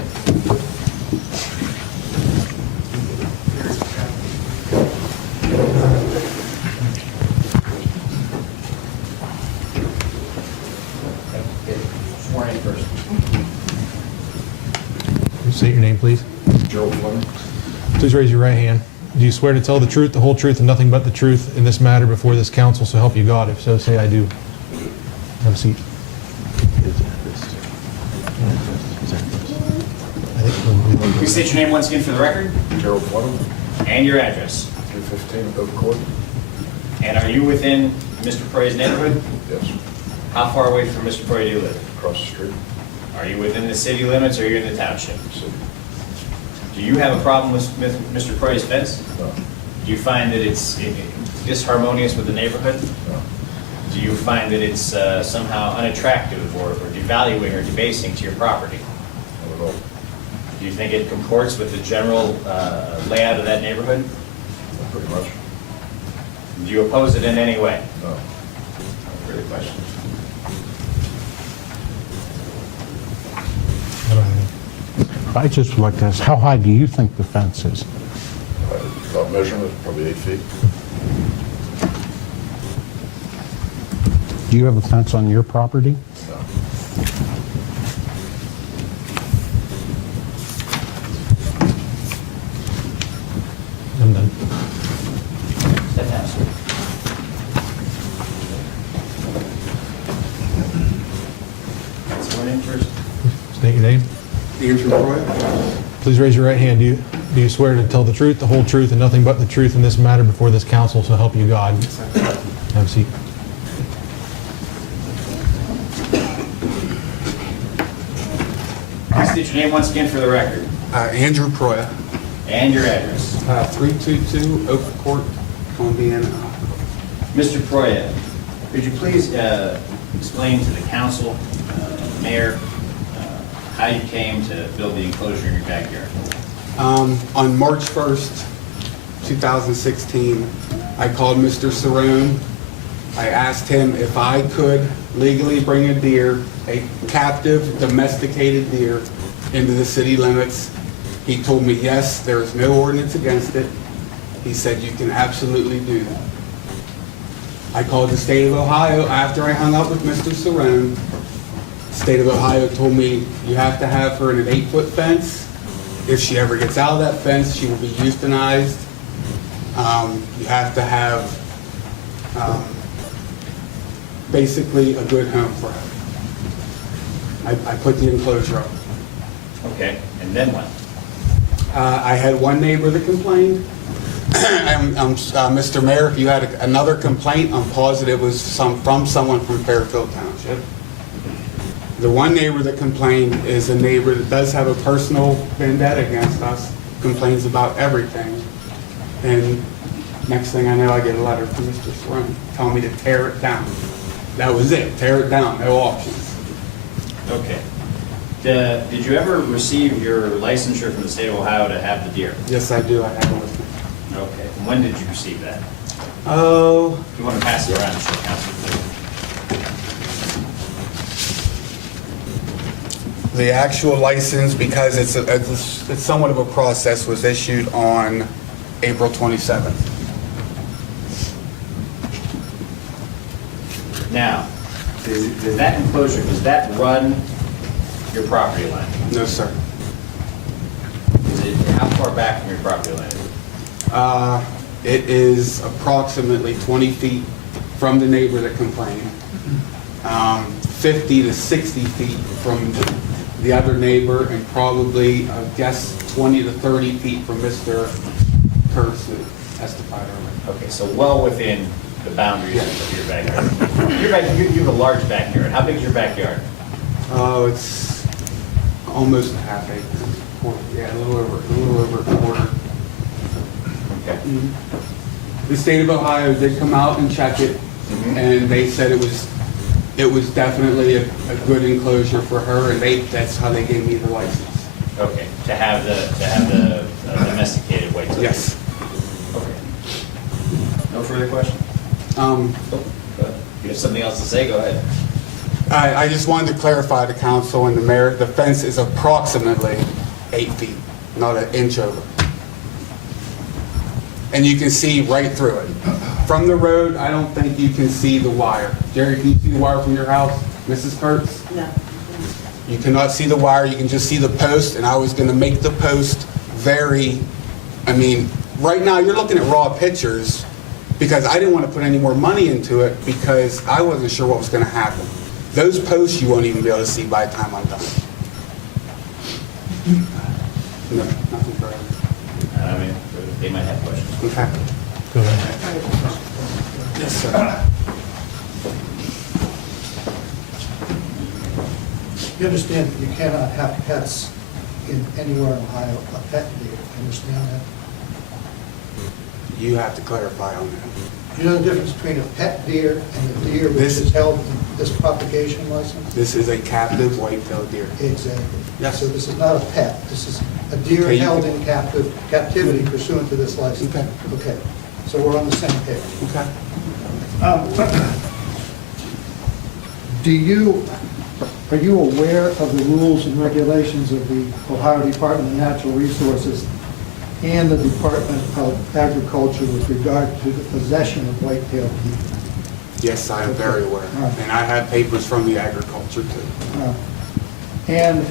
Sworn in first. State your name, please. Gerald Fleming. Please raise your right hand. Do you swear to tell the truth, the whole truth, and nothing but the truth in this matter before this council, so help you God? If so, say I do. Have a seat. Please state your name once again for the record Gerald Fleming, and your address. 315 Oak Court. And are you within Mr. Proy's neighborhood? Yes, How far away from Mr. Proy do you live? across the street. Are you within the city limits or are you in the township? City. Do you have a problem with Mr. Proy's fence? No, Do you find that it's disharmonious with the neighborhood? no, Do you find that it's somehow unattractive or devaluing or debasing to your property? not at all. Do you think it comports with the general layout of that neighborhood? Pretty much. Do you oppose it in any way? No. Further questions? I don't have anything. I just would like to ask, how high do you think the fence is? Without measuring it, probably 8 feet. Do you have a fence on your property? No. I'm done. Step down, sir. Sworn in first. State your name. Andrew Roy. Please raise your right hand. Do you swear to tell the truth, the whole truth, and nothing but the truth in this matter before this council, so help you God? Have a seat. Please state your name once again for the record Andrew Proya, and your address. 322 Oak Court, Columbiana. Mr. Proya, could you please explain to the council, mayor, how you came to build the enclosure in your backyard? On March 1st, 2016, I called Mr. Saroon. I asked him if I could legally bring a deer, a captive domesticated deer, into the city limits. He told me, yes, there is no ordinance against it. He said, you can absolutely do that. I called the state of Ohio after I hung up with Mr. Saroon. The state of Ohio told me you have to have her in an 8-foot fence. If she ever gets out of that fence, she will be euthanized. You have to have basically a good home for her. I put the enclosure up. Okay, and then what? I had one neighbor that complained. Mr. Mayor, if you had another complaint, I'm positive it was from someone from Fairfield Township. The one neighbor that complained is a neighbor that does have a personal vendetta against us, complains about everything. And next thing I know, I get a letter from Mr. Sloan telling me to tear it down. That was it, tear it down, no options. Okay. Did you ever receive your licensure from the state of Ohio to have the deer? Yes, I do. I have it with me. Okay. And when did you receive that? Oh, If you want to pass it around to the council, please. the actual license, because it's somewhat of a process, was issued on April 27th. Now, does that enclosure, does that run your property line? No, sir. How far back from your property line is it? It is approximately 20 feet from the neighbor that complained, 50 to 60 feet from the other neighbor, and probably, I guess, 20 to 30 feet from Mr. Kurtz who testified earlier. Okay, so well within the boundaries of your backyard. You have a large backyard. How big is your backyard? Oh, it's almost a half acre. Yeah, a little over a quarter. Okay. The state of Ohio did come out and check it, and they said it was definitely a good enclosure for her, and that's how they gave me the license. Okay, to have the domesticated white-tailed. Yes. Okay. No further questions? Um, If you have something else to say, go ahead. I just wanted to clarify to council and the mayor, the fence is approximately 8 feet, not an inch over. And you can see right through it. From the road, I don't think you can see the wire. Jerry, can you see the wire from your house, Mrs. Kurtz? No. You cannot see the wire, you can just see the post, and I was gonna make the post very, right now, you're looking at raw pictures, because I didn't want to put any more money into it, because I wasn't sure what was gonna happen. Those posts you won't even be able to see by the time I'm done. No, nothing further. They might have questions. Okay. Go ahead. Yes, sir. You understand that you cannot have pets in anywhere in Ohio, a pet deer, you understand that? You have to clarify on that. You know the difference between a pet deer and a deer which This- is held in this propagation license? This is a captive white-tailed deer. Exactly. Yes. So this is not a pet, this is a deer Okay, you- held in captivity pursuant to this license. Okay. Okay, so we're on the same page. Okay. Are you aware of the rules and regulations of the Ohio Department of Natural Resources and the Department of Agriculture with regard to the possession of white-tailed deer? Yes, I am very aware. All right. And I have papers from the agriculture too. And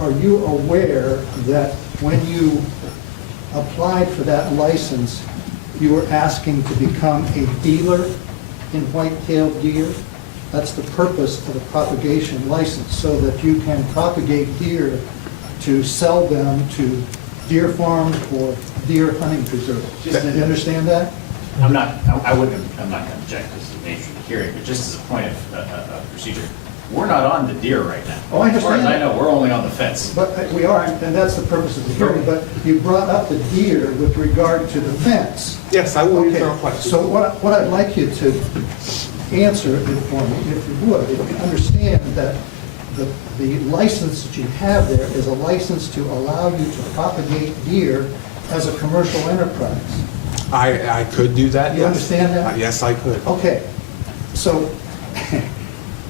are you aware that when you applied for that license, you were asking to become a dealer in white-tailed deer? That's the purpose of a propagation license, so that you can propagate deer to sell them to deer farms or deer hunting preserves. Do you understand that? I'm not going to object, this is the nature of the hearing, but just as a point of procedure, we're not on the deer right now. Oh, I understand. As far as I know, we're only on the fence. But we are, and that's the purpose of the hearing, but you brought up the deer with regard to the fence. Yes, I will Okay, answer a question. so what I'd like you to answer it for me, if you would, if you understand that the license that you have there is a license to allow you to propagate deer as a commercial enterprise. I could do that, yes. You understand that? Yes, I could. Okay, so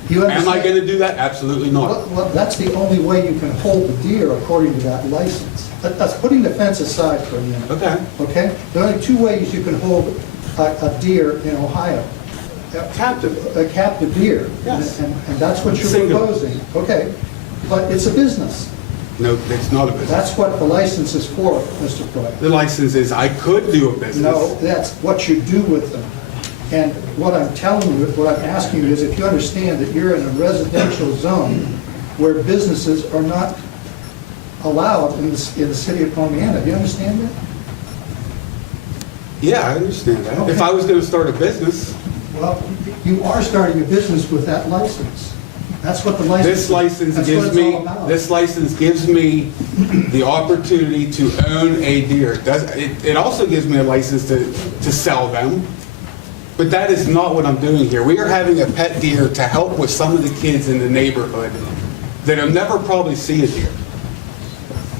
you understand? Am I going to do that? Absolutely not. Well, that's the only way you can hold the deer according to that license. That's putting the fence aside for a minute. Okay. Okay? There are only two ways you can hold a deer in Ohio. Captive. A captive deer. Yes. And that's what you're Single. proposing. Okay. But it's a business. No, it's not a business. That's what the license is for, Mr. Croy. The license is I could do a business. No, that's what you do with them. And what I'm telling you, what I'm asking you is if you understand that you're in a residential zone where businesses are not allowed in the city of Columbiana. Do you understand that? Yeah, I understand that. Okay. If I was going to start a business, Well, you are starting a business with that license. That's what the license. this license that's what gives it's me, all about. this license gives me the opportunity to own a deer. It also gives me a license to sell them. But that is not what I'm doing here. We are having a pet deer to help with some of the kids in the neighborhood that'll never probably see a deer.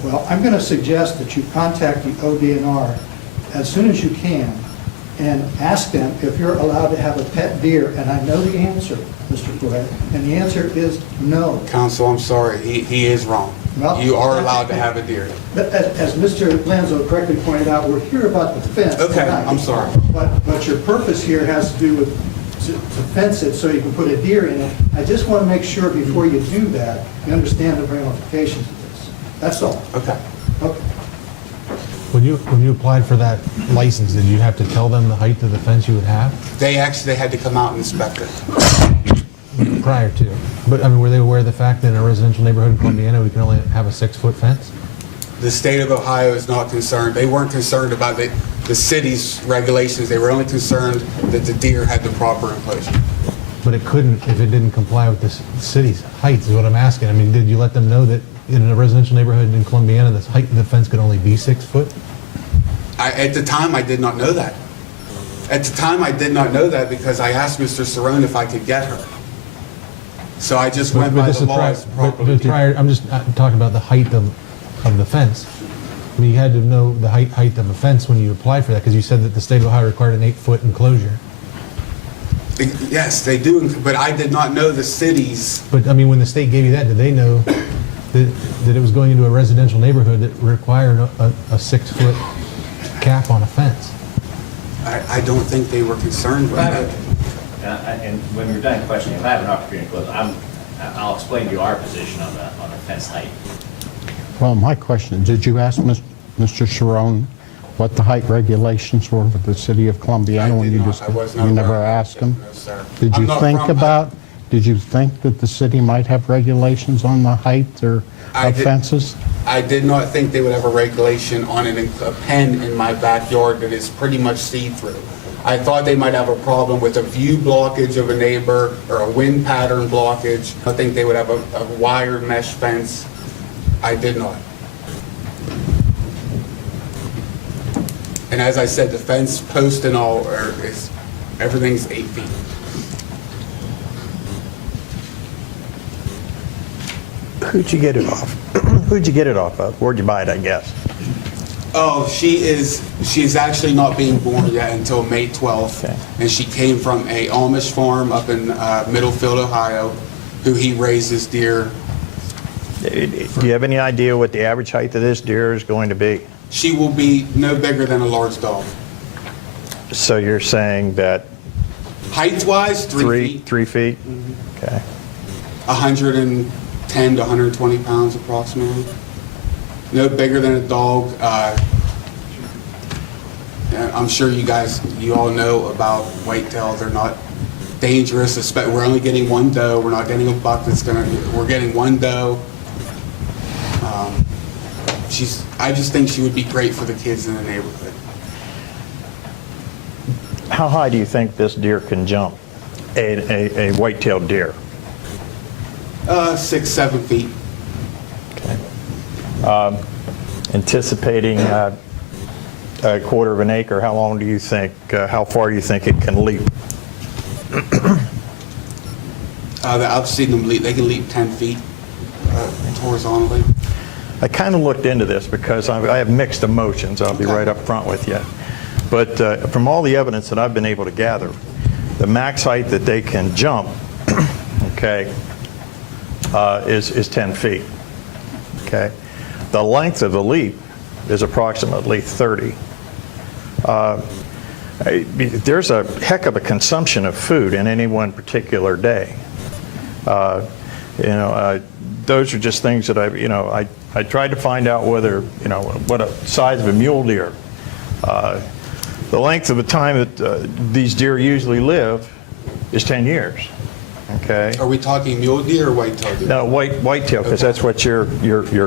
Well, I'm going to suggest that you contact the ODNR as soon as you can and ask them if you're allowed to have a pet deer, and I know the answer, Mr. Flores, and the answer is no. Counsel, I'm sorry, he is wrong. Well, You are allowed to have a deer. But as Mr. Lanzo correctly pointed out, we're here about the fence. Okay, tonight. I'm sorry. But your purpose here has to do with to fence it so you can put a deer in it. I just want to make sure before you do that, you understand the ramifications of this. That's all. Okay. Okay. When you applied for that license, did you have to tell them the height of the fence you would have They had to come out and inspect it. prior to? But I mean, were they aware of the fact that in a residential neighborhood in Columbiana, we can only have a 6-foot fence? The state of Ohio is not concerned. They weren't concerned about the city's regulations. They were only concerned that the deer had the proper enclosure. But it couldn't if it didn't comply with the city's heights, is what I'm asking. I mean, did you let them know that in a residential neighborhood in Columbiana, the height of the fence could only be 6 foot? At the time, I did not know that. At the time, I did not know that because I asked Mr. Cerrone if I could get her. So I just went by the laws properly. I'm just talking about the height of the fence. I mean, you had to know the height of a fence when you applied for that, because you said that the state of Ohio required an 8-foot enclosure. Yes, they do, but I did not know the city's. But I mean, when the state gave you that, did they know that it was going into a residential neighborhood that required a 6-foot cap on a fence? I don't think they were concerned with that. And when you're done questioning, if I have an opportunity to close, I'll explain to you our position on the fence height. Well, my question, did you ask Mr. Cerrone what the height regulations were for the city of Columbiana when you just, I was not you never aware. asked him? No, sir. Did I'm you not think from- about, did you think that the city might have regulations on the height or I of did- fences? I did not think they would have a regulation on a pen in my backyard that is pretty much see-through. I thought they might have a problem with a view blockage of a neighbor or a wind pattern blockage. I think they would have a wired mesh fence. I did not. And as I said, the fence post and all everything's 8 feet. Who'd you get it off? Who'd you get it off of? Where'd you buy it, I guess? Oh, she's actually not being born yet until May 12th. Okay. And she came from a Amish farm up in Middlefield, Ohio, who he raises deer. Do you have any idea what the average height of this deer is going to be? She will be no bigger than a large dog. So you're saying that Height-wise, 3 feet, 3 feet? Okay. 110 to 120 pounds approximately. No bigger than a dog. I'm sure you all know about whitetail. They're not dangerous. We're only getting one doe. We're not getting a buck we're getting one doe. I just think she would be great for the kids in the neighborhood. How high do you think this deer can jump? A white-tailed deer? 6, 7 feet. Okay. Anticipating a quarter of an acre, how long do you think, how far do you think it can leap? I've seen them leap. They can leap 10 feet horizontally. I kind of looked into this because I have mixed emotions, I'll be right up front with you. But from all the evidence that I've been able to gather, the max height that they can jump, okay, is 10 feet, okay? The length of the leap is approximately 30. There's a heck of a consumption of food in any one particular day. Those are just things that I tried to find out whether, what a size of a mule deer. The length of the time that these deer usually live is 10 years. Okay. Are we talking mule deer or whitetail deer? No, whitetail, because that's what you're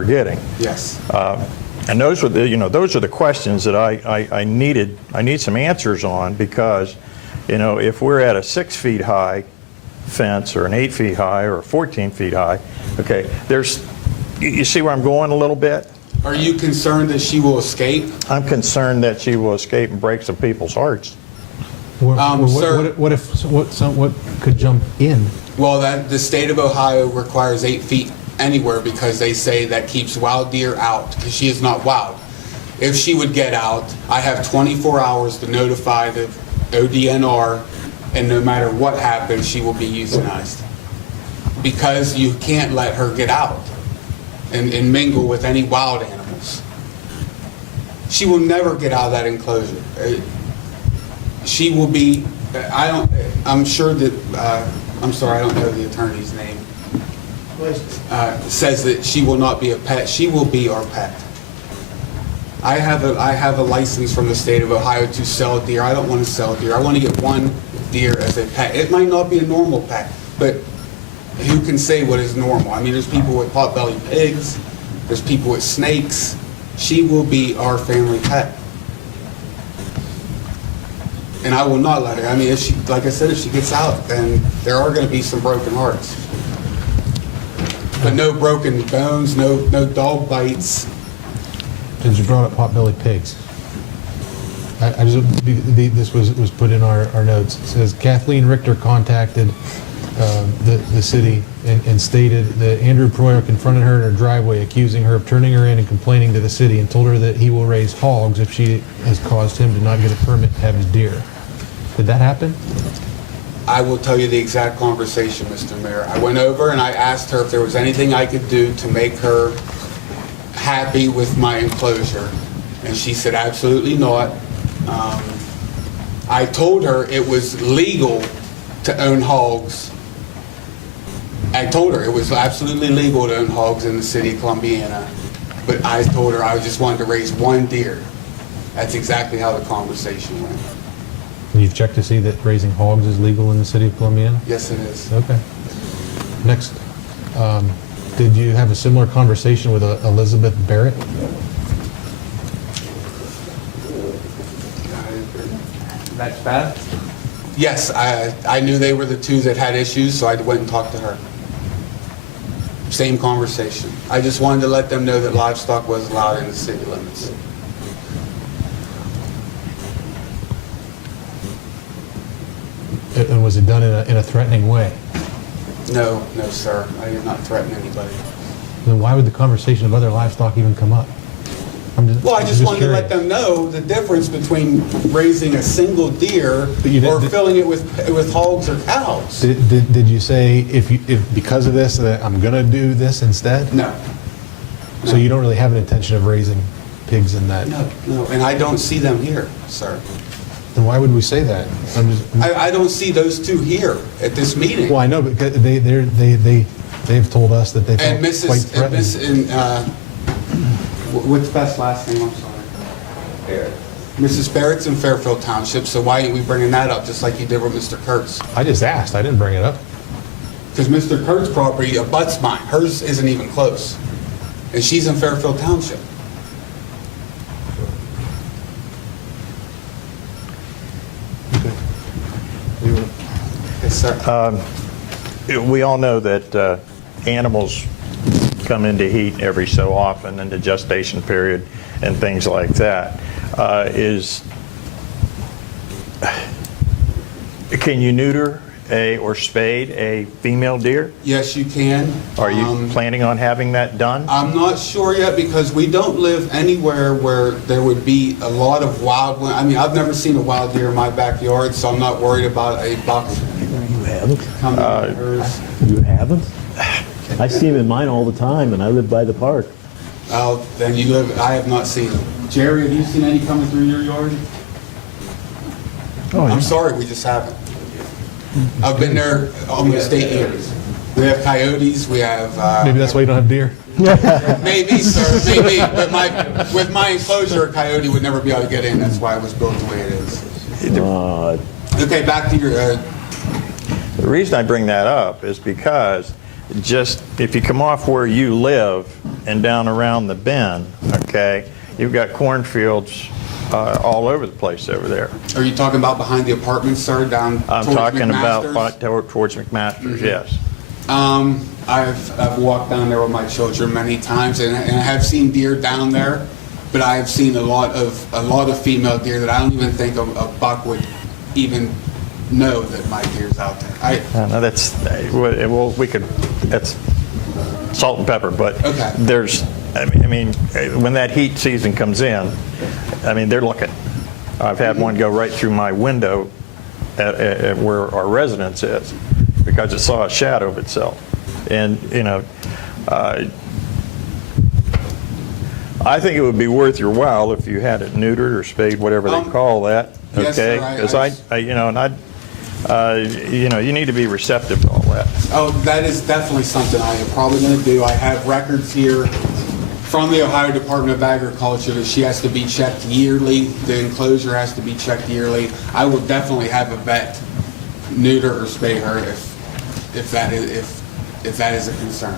getting. Yes. And those were the questions that I need some answers on, because, if we're at a 6 feet high fence or an 8 feet high or 14 feet high, okay, you see where I'm going a little bit? Are you concerned that she will escape? I'm concerned that she will escape and break some people's hearts. Sir- What could jump in? Well, the state of Ohio requires 8 feet anywhere because they say that keeps wild deer out, because she is not wild. If she would get out, I have 24 hours to notify the ODNR, and no matter what happens, she will be euthanized. Because you can't let her get out and mingle with any wild animals. She will never get out of that enclosure. She will be, I'm sure that, I'm sorry, I don't know the attorney's name. Says that she will not be a pet. She will be our pet. I have a license from the state of Ohio to sell deer. I don't want to sell deer. I want to get one deer as a pet. It might not be a normal pet, but who can say what is normal? I mean, there's people with pot-bellied pigs. There's people with snakes. She will be our family pet. And I will not let her. I mean, if she, like I said, if she gets out, then there are going to be some broken hearts. But no broken bones, no dog bites. Since you brought up pot-bellied pigs, this was put in our notes. It says Kathleen Richter contacted the city and stated that Andrew Proyer confronted her in her driveway, accusing her of turning her in and complaining to the city, and told her that he will raise hogs if she has caused him to not get a permit to have his deer. Did that happen? I will tell you the exact conversation, Mr. Mayor. I went over and I asked her if there was anything I could do to make her happy with my enclosure, and she said absolutely not. I told her it was legal to own hogs. I told her it was absolutely legal to own hogs in the city of Columbiana, but I told her I just wanted to raise one deer. That's exactly how the conversation went. And you've checked to see that raising hogs is legal in the city of Columbiana? Yes, it is. Okay. Next, did you have a similar conversation with Elizabeth Barrett? That's bad? Yes, I knew they were the two that had issues, so I went and talked to her. Same conversation. I just wanted to let them know that livestock was allowed in the city limits. And was it done in a threatening way? No, sir. I did not threaten anybody. Then why would the conversation of other livestock even come up? Well, I just wanted to let curious. them know the difference between raising a single deer or filling it with hogs or cows. Did you say if because of this that I'm gonna do this instead? No. So you don't really have an intention of raising pigs in that? No, and I don't see them here, sir. Then why would we say that? I don't see those two here at this meeting. Well, I know, but they've told us that they felt quite threatened. What's Beth's last name? I'm sorry. Barrett. Mrs. Barrett's in Fairfield Township, so why ain't we bringing that up just like you did with Mr. Kurtz? I just asked. I didn't bring it up. Because Mr. Kurtz's property abuts mine. Hers isn't even close. And she's in Fairfield Township. Yes, sir. We all know that animals come into heat every so often in the gestation period and things like that. Can you neuter or spade a female deer? Yes, you can. Are you planning on having that done? I'm not sure yet because we don't live anywhere where there would be a lot of wild ones. I mean, I've never seen a wild deer in my backyard, so I'm not worried about a buck coming into hers. You haven't? I see them in mine all the time, and I live by the park. Oh, then you live, I have not seen them. Jerry, have you seen any coming through your yard? Oh, yeah. I'm sorry, we just haven't. I've been there almost 8 years. We have coyotes, we have... Maybe that's why you don't have deer. Maybe, sir, maybe. But with my enclosure, a coyote would never be able to get in. That's why it was built the way it is. Okay, back to your... The reason I bring that up is because just if you come off where you live and down around the bend, okay, you've got cornfields all over the place over there. Are you talking about behind the apartments, sir, down I'm towards talking McMaster's? about towards McMaster's, yes. I've walked down there with my children many times, and I have seen deer down there, but I have seen a lot of female deer that I don't even think a buck would even know that my deer's out there. No, that's, well, we could, that's salt and pepper, but Okay. there's, I mean, when that heat season comes in, I mean, they're looking. I've had one go right through my window at where our residence is because it saw a shadow of itself. And, you know, I think it would be worth your while if you had it neutered or spayed, whatever they call that. Yes, Okay? sir, Because you know, and you know, you need to be receptive to all that. Oh, that is definitely something I am probably going to do. I have records here from the Ohio Department of Agriculture that she has to be checked yearly. The enclosure has to be checked yearly. I will definitely have a vet neuter or spay her if that is a concern.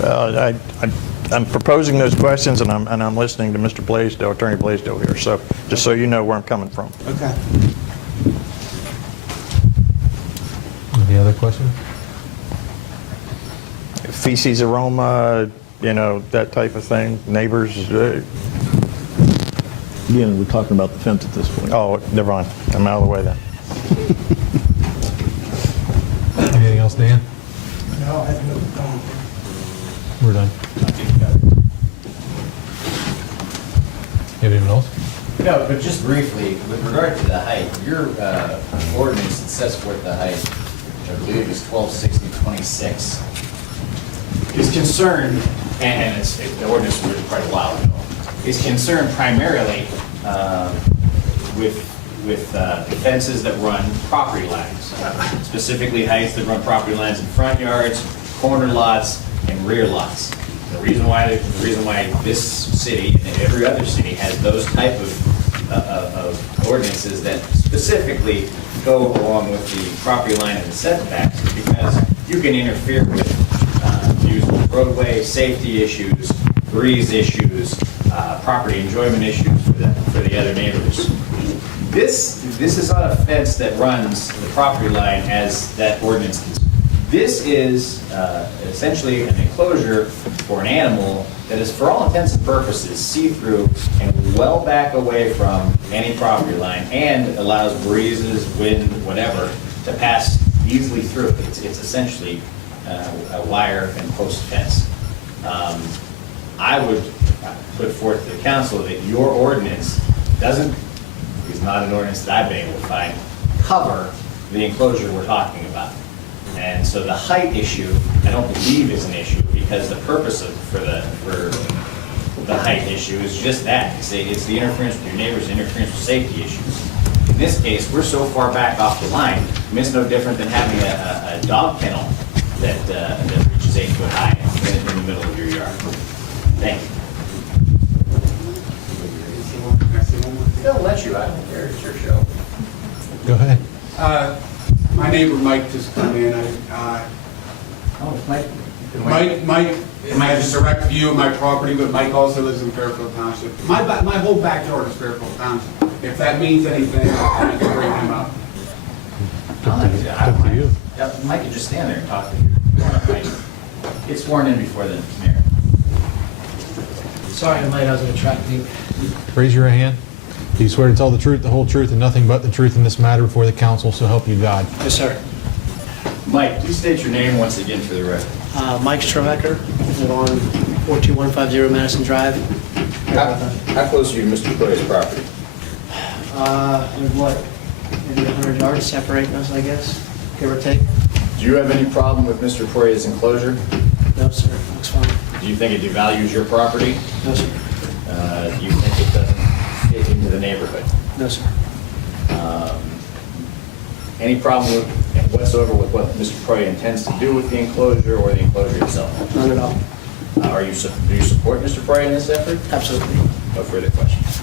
Well, I'm proposing those questions, and I'm listening to Mr. Blaisdell, Attorney Blaisdell here, so just so you know where I'm coming from. Okay. Any other questions? Feces aroma, you know, that type of thing, neighbors. Again, we're talking about the fence at this point. Oh, never mind. I'm out of the way then. Anything else, Dan? No, I have no comment. We're done. Anything else? No, but just briefly, with regard to the height, your ordinance that sets forth the height, which I believe is 1260-26, is concerned, and the ordinance was written quite a while ago, is concerned primarily with fences that run property lines, specifically heights that run property lines in front yards, corner lots, and rear lots. The reason why this city and every other city has those type of ordinances that specifically go along with the property line and the setbacks is because you can interfere with views of the roadway, safety issues, breeze issues, property enjoyment issues for the other neighbors. This is not a fence that runs the property line as that ordinance concerns. This is essentially an enclosure for an animal that is, for all intents and purposes, see-through and well back away from any property line and allows breezes, wind, whatever, to pass easily through. It's essentially a wire and post fence. I would put forth to the council that your ordinance is not an ordinance that I've been able to find, cover the enclosure we're talking about. And so the height issue, I don't believe is an issue because the purpose for the height issue is just that. It's the interference with your neighbors, interference with safety issues. In this case, we're so far back off the line, I mean, it's no different than having a dog kennel that reaches 8 foot high in the middle of your yard. Thank you. They'll let you, I don't care, it's your show. Go ahead. My neighbor Mike just come in. Mike. Mike has a direct view of my property, but Mike also lives in Fairfield Township. My whole backyard is Fairfield Township. If that means anything, I can bring him up. Up to you. Mike can just stand there and talk to you. Get sworn in before the mayor. Sorry I'm late, I was in a track meet. Raise your hand. Do you swear to tell the truth, the whole truth, and nothing but the truth in this matter before the council, so help you God? Yes, sir. Mike, please state your name once again for the record. Mike Strebecker, live on 42150 Madison Drive. How close are you to Mr. Croy's property? What, maybe 100 yards separating us, I guess, give or take? Do you have any problem with Mr. Croy's enclosure? No, sir, looks fine. Do you think it devalues your property? No, sir. Do you think it doesn't fit into the neighborhood? No, sir. Any problem whatsoever with what Mr. Croy intends to do with the enclosure or the enclosure itself? None at all. Do you support Mr. Croy in this effort? Absolutely. No further questions.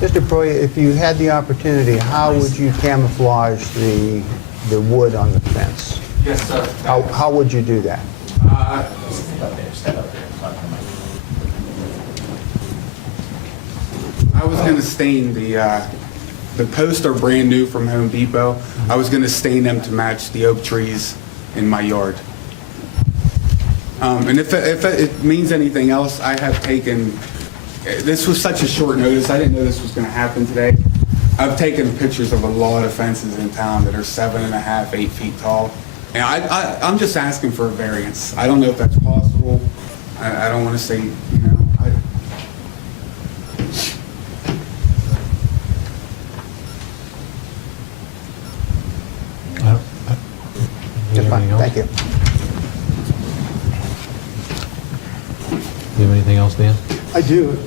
Mr. Proy, if you had the opportunity, how would you camouflage the wood on the fence? Yes, sir. How would you do that? Step up there. I was going to stain the posts are brand new from Home Depot. I was going to stain them to match the oak trees in my yard. And if it means anything else, I have taken, this was such a short notice, I didn't know this was going to happen today. I've taken pictures of a lot of fences in town that are 7.5, 8 feet tall. And I'm just asking for a variance. I don't know if that's possible. I don't want to say, you know, Just fine, thank you. Do you have anything else, Dan? I do. Do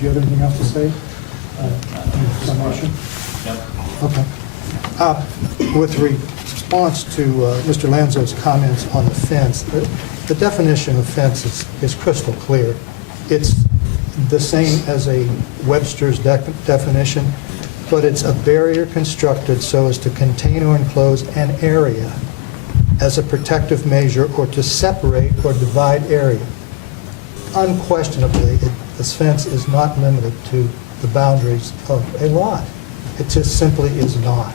you have anything else to say? Summation? Okay. With response to Mr. Lanzo's comments on the fence, the definition of fence is crystal clear. It's the same as a Webster's definition, but it's a barrier constructed so as to contain or enclose an area as a protective measure or to separate or divide area. Unquestionably, this fence is not limited to the boundaries of a lot. It just simply is not.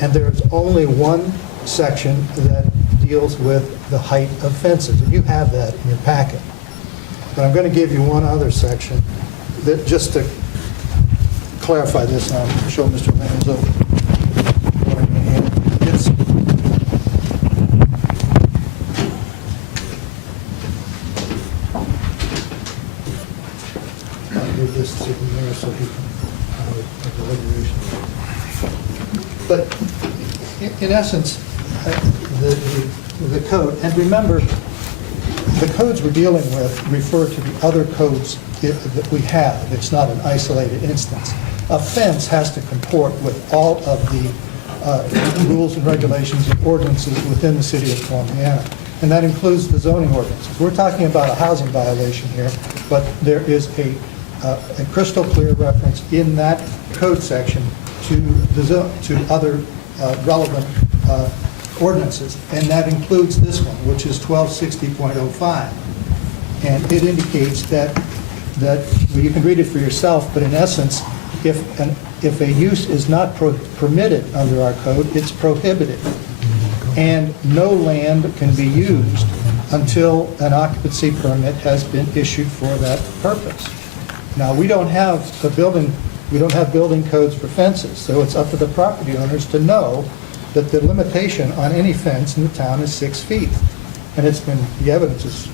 And there's only one section that deals with the height of fences, and you have that in your packet. But I'm going to give you one other section that, just to clarify this, and I'll show Mr. Lanzo what I mean. It's I'll give this to the mayor so he can make the deliberation. But in essence, the code, and remember, the codes we're dealing with refer to the other codes that we have. It's not an isolated instance. A fence has to comport with all of the rules and regulations and ordinances within the city of Columbiana, and that includes the zoning ordinances. We're talking about a housing violation here, but there is a crystal clear reference in that code section to other relevant ordinances, and that includes this one, which is 1260.05. And it indicates that well, you can read it for yourself, but in essence, if a use is not permitted under our code, it's prohibited. And no land can be used until an occupancy permit has been issued for that purpose. Now, we don't have building codes for fences, so it's up to the property owners to know that the limitation on any fence in the town is 6 feet. And the evidence is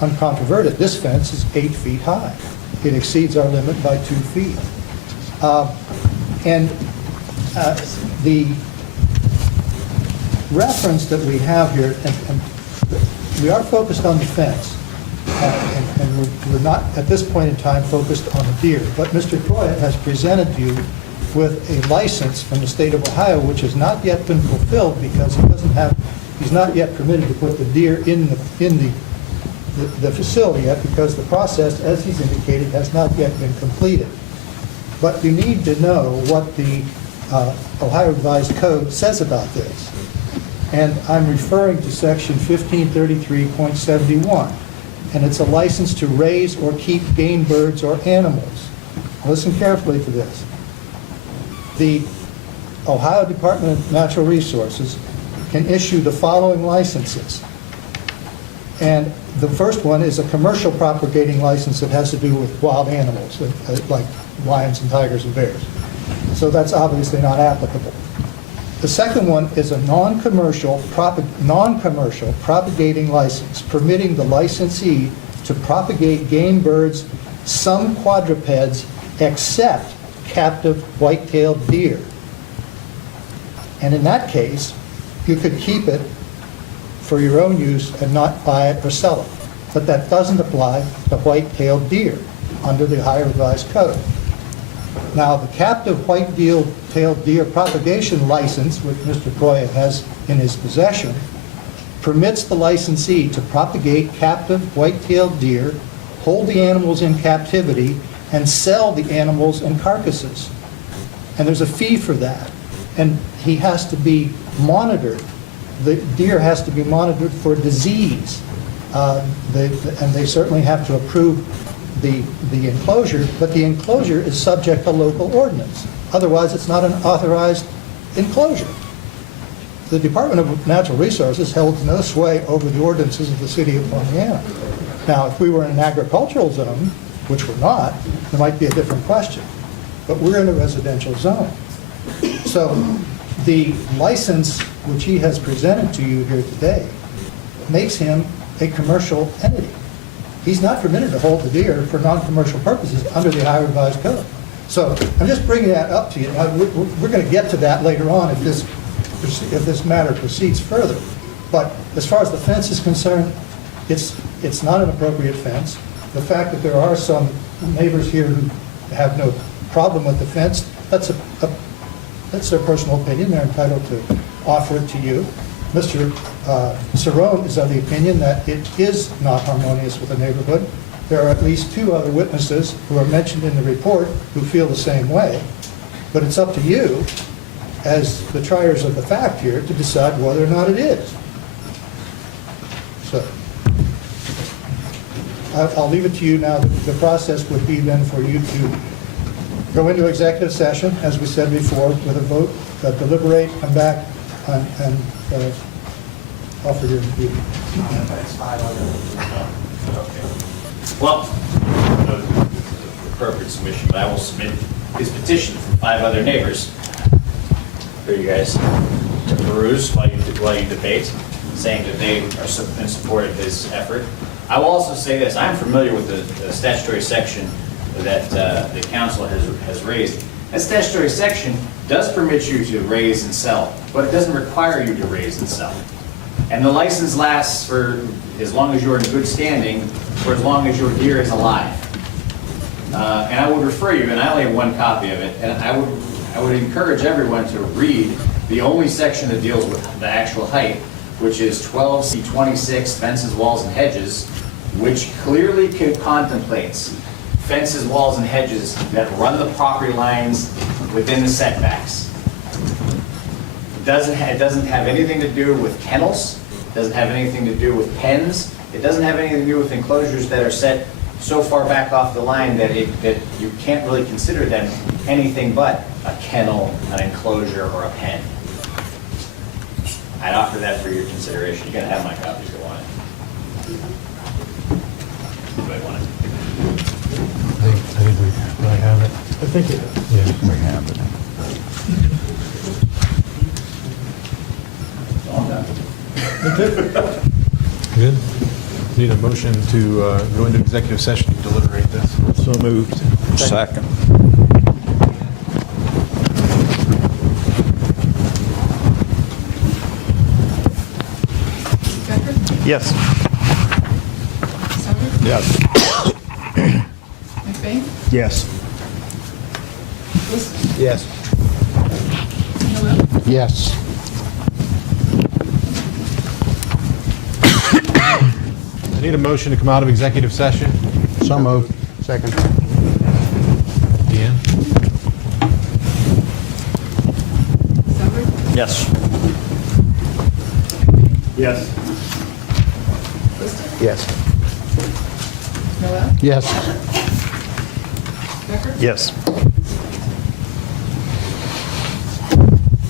uncontroverted. This fence is 8 feet high. It exceeds our limit by 2 feet. The reference that we have here, and we are focused on the fence, and we're not, at this point in time, focused on the deer. But Mr. Troy has presented you with a license from the state of Ohio, which has not yet been fulfilled because he's not yet permitted to put the deer in the facility yet, because the process, as he's indicated, has not yet been completed. But you need to know what the Ohio Revised Code says about this. And I'm referring to section 1533.71. And it's a license to raise or keep game birds or animals. Listen carefully to this. The Ohio Department of Natural Resources can issue the following licenses. And the first one is a commercial propagating license that has to do with wild animals, like lions and tigers and bears. So that's obviously not applicable. The second one is a non-commercial propagating license, permitting the licensee to propagate game birds, some quadrupeds, except captive white-tailed deer. And in that case, you could keep it for your own use and not buy it or sell it. But that doesn't apply to white-tailed deer under the Ohio Revised Code. Now, the captive white-tailed deer propagation license, which Mr. Troy has in his possession, permits the licensee to propagate captive white-tailed deer, hold the animals in captivity, and sell the animals and carcasses. And there's a fee for that. And he has to be monitored. The deer has to be monitored for disease. And they certainly have to approve the enclosure, but the enclosure is subject to local ordinance. Otherwise, it's not an authorized enclosure. The Department of Natural Resources held no sway over the ordinances of the city of Columbiana. Now, if we were in an agricultural zone, which we're not, there might be a different question. but we're in a residential zone. So the license which he has presented to you here today makes him a commercial entity. He's not permitted to hold the deer for non-commercial purposes under the Ohio Revised Code. So I'm just bringing that up to you. Now, we're going to get to that later on if this matter proceeds further. But as far as the fence is concerned, it's not an appropriate fence. The fact that there are some neighbors here who have no problem with the fence, that's their personal opinion. They're entitled to offer it to you. Mr. Cerrone is of the opinion that it is not harmonious with the neighborhood. There are at least 2 other witnesses who are mentioned in the report who feel the same way. But it's up to you, as the triers of the fact here, to decide whether or not it is. So I'll leave it to you now. The process would be then for you to go into executive session, as we said before, with a vote, deliberate, come back, and offer your review. Well, appropriate submission, but I will submit his petition from 5 other neighbors for you guys to peruse while you debate, saying that they are in support of his effort. I will also say this: I'm familiar with the statutory section that the council has raised. That statutory section does permit you to raise and sell, but it doesn't require you to raise and sell. And the license lasts for as long as you're in good standing, for as long as your deer is alive. And I would refer you, and I only have 1 copy of it, and I would encourage everyone to read the only section that deals with the actual height, which is 12C26, fences, walls, and hedges, which clearly contemplates fences, walls, and hedges that run the property lines within the setbacks. It doesn't have anything to do with kennels, doesn't have anything to do with pens, it doesn't have anything to do with enclosures that are set so far back off the line that you can't really consider them anything but a kennel, an enclosure, or a pen. I'd offer that for your consideration. You can have my copy if you want it. Anybody want it? I think we really have it. I think it is. Yeah. We have it. All done. Good. Need a motion to go into executive session to deliberate this. So moved. Second. Becker? Yes. Souter? Yes. McBain? Yes. Liston? Yes. Noel? Yes. I need a motion to come out of executive session. So moved. Second. Deanne? Souter? Yes. Yes. Liston? Yes. Noel? Yes. Becker? Yes.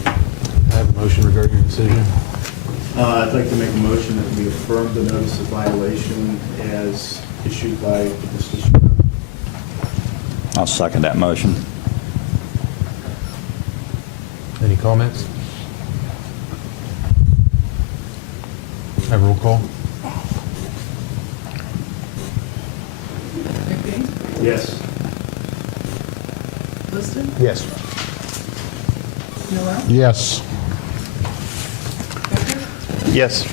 I have a motion regarding your decision. I'd like to make a motion that we affirm the notice of violation as issued by Mr. Cerrone. I'll second that motion. Any comments? Have a roll call. McBain? Yes. Liston? Yes. Noel? Yes. Becker? Yes.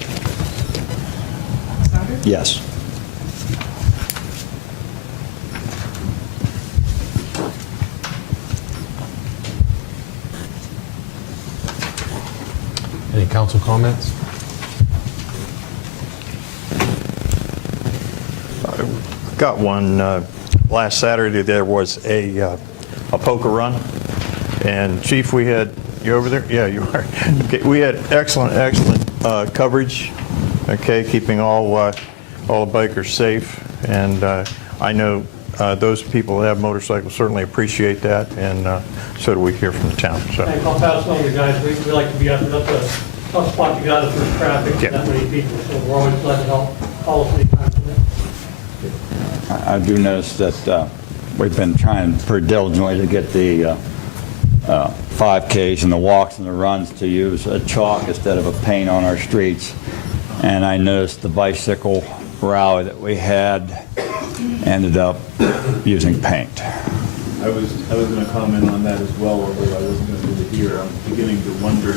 Souter? Yes. Any council comments? Got one. Last Saturday, there was a poker run. And Chief, we had, you over there? Yeah, you are. Okay, we had excellent coverage, okay, keeping all the bikers safe. And I know those people that have motorcycles certainly appreciate that, and so do we here from the town. So. And I'll pass along to you guys, we like to be out there, that's a tough spot to get out of through traffic, Yeah. that many people, so we're always glad to help, call us anytime. I do notice that we've been trying pretty diligently to get the 5Ks and the walks and the runs to use a chalk instead of a paint on our streets. And I noticed the bicycle rally that we had ended up using paint. I was going to comment on that as well, although I wasn't going to do it here. I'm beginning to wonder,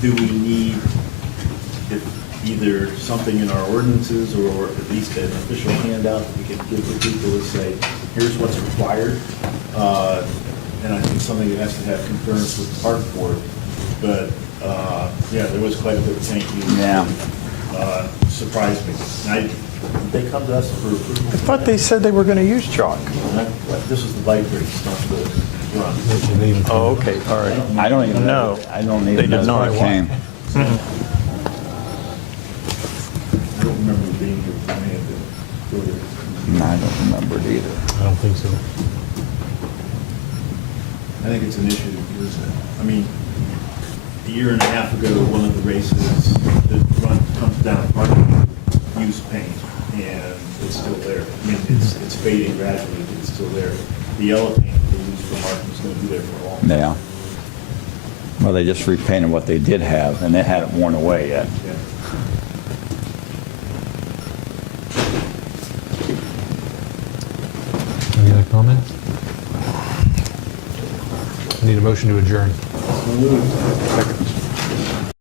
do we need either something in our ordinances or at least an official handout that we can give to people to say, here's what's required? And I think something that has to have concurrence with the park board. But yeah, there was quite a bit of paint used. Yeah. Surprised me. Did they come to us for approval? I thought they said they were going to use chalk. This was the bike race, not the run. Oh, okay, all right. I don't even know. I don't They even did know not. where it came. I don't remember being here when they had to go there. No, I don't remember it either. I don't think so. I think it's an issue because, I mean, a year and a half ago, one of the races, the run comes down, parking, use paint, and it's still there. I mean, it's fading gradually, but it's still there. The yellow paint they use for marking is going to be there for a long time. Yeah. Well, they just repainted what they did have, and it hadn't worn away yet. Yeah. Any other comments? I need a motion to adjourn.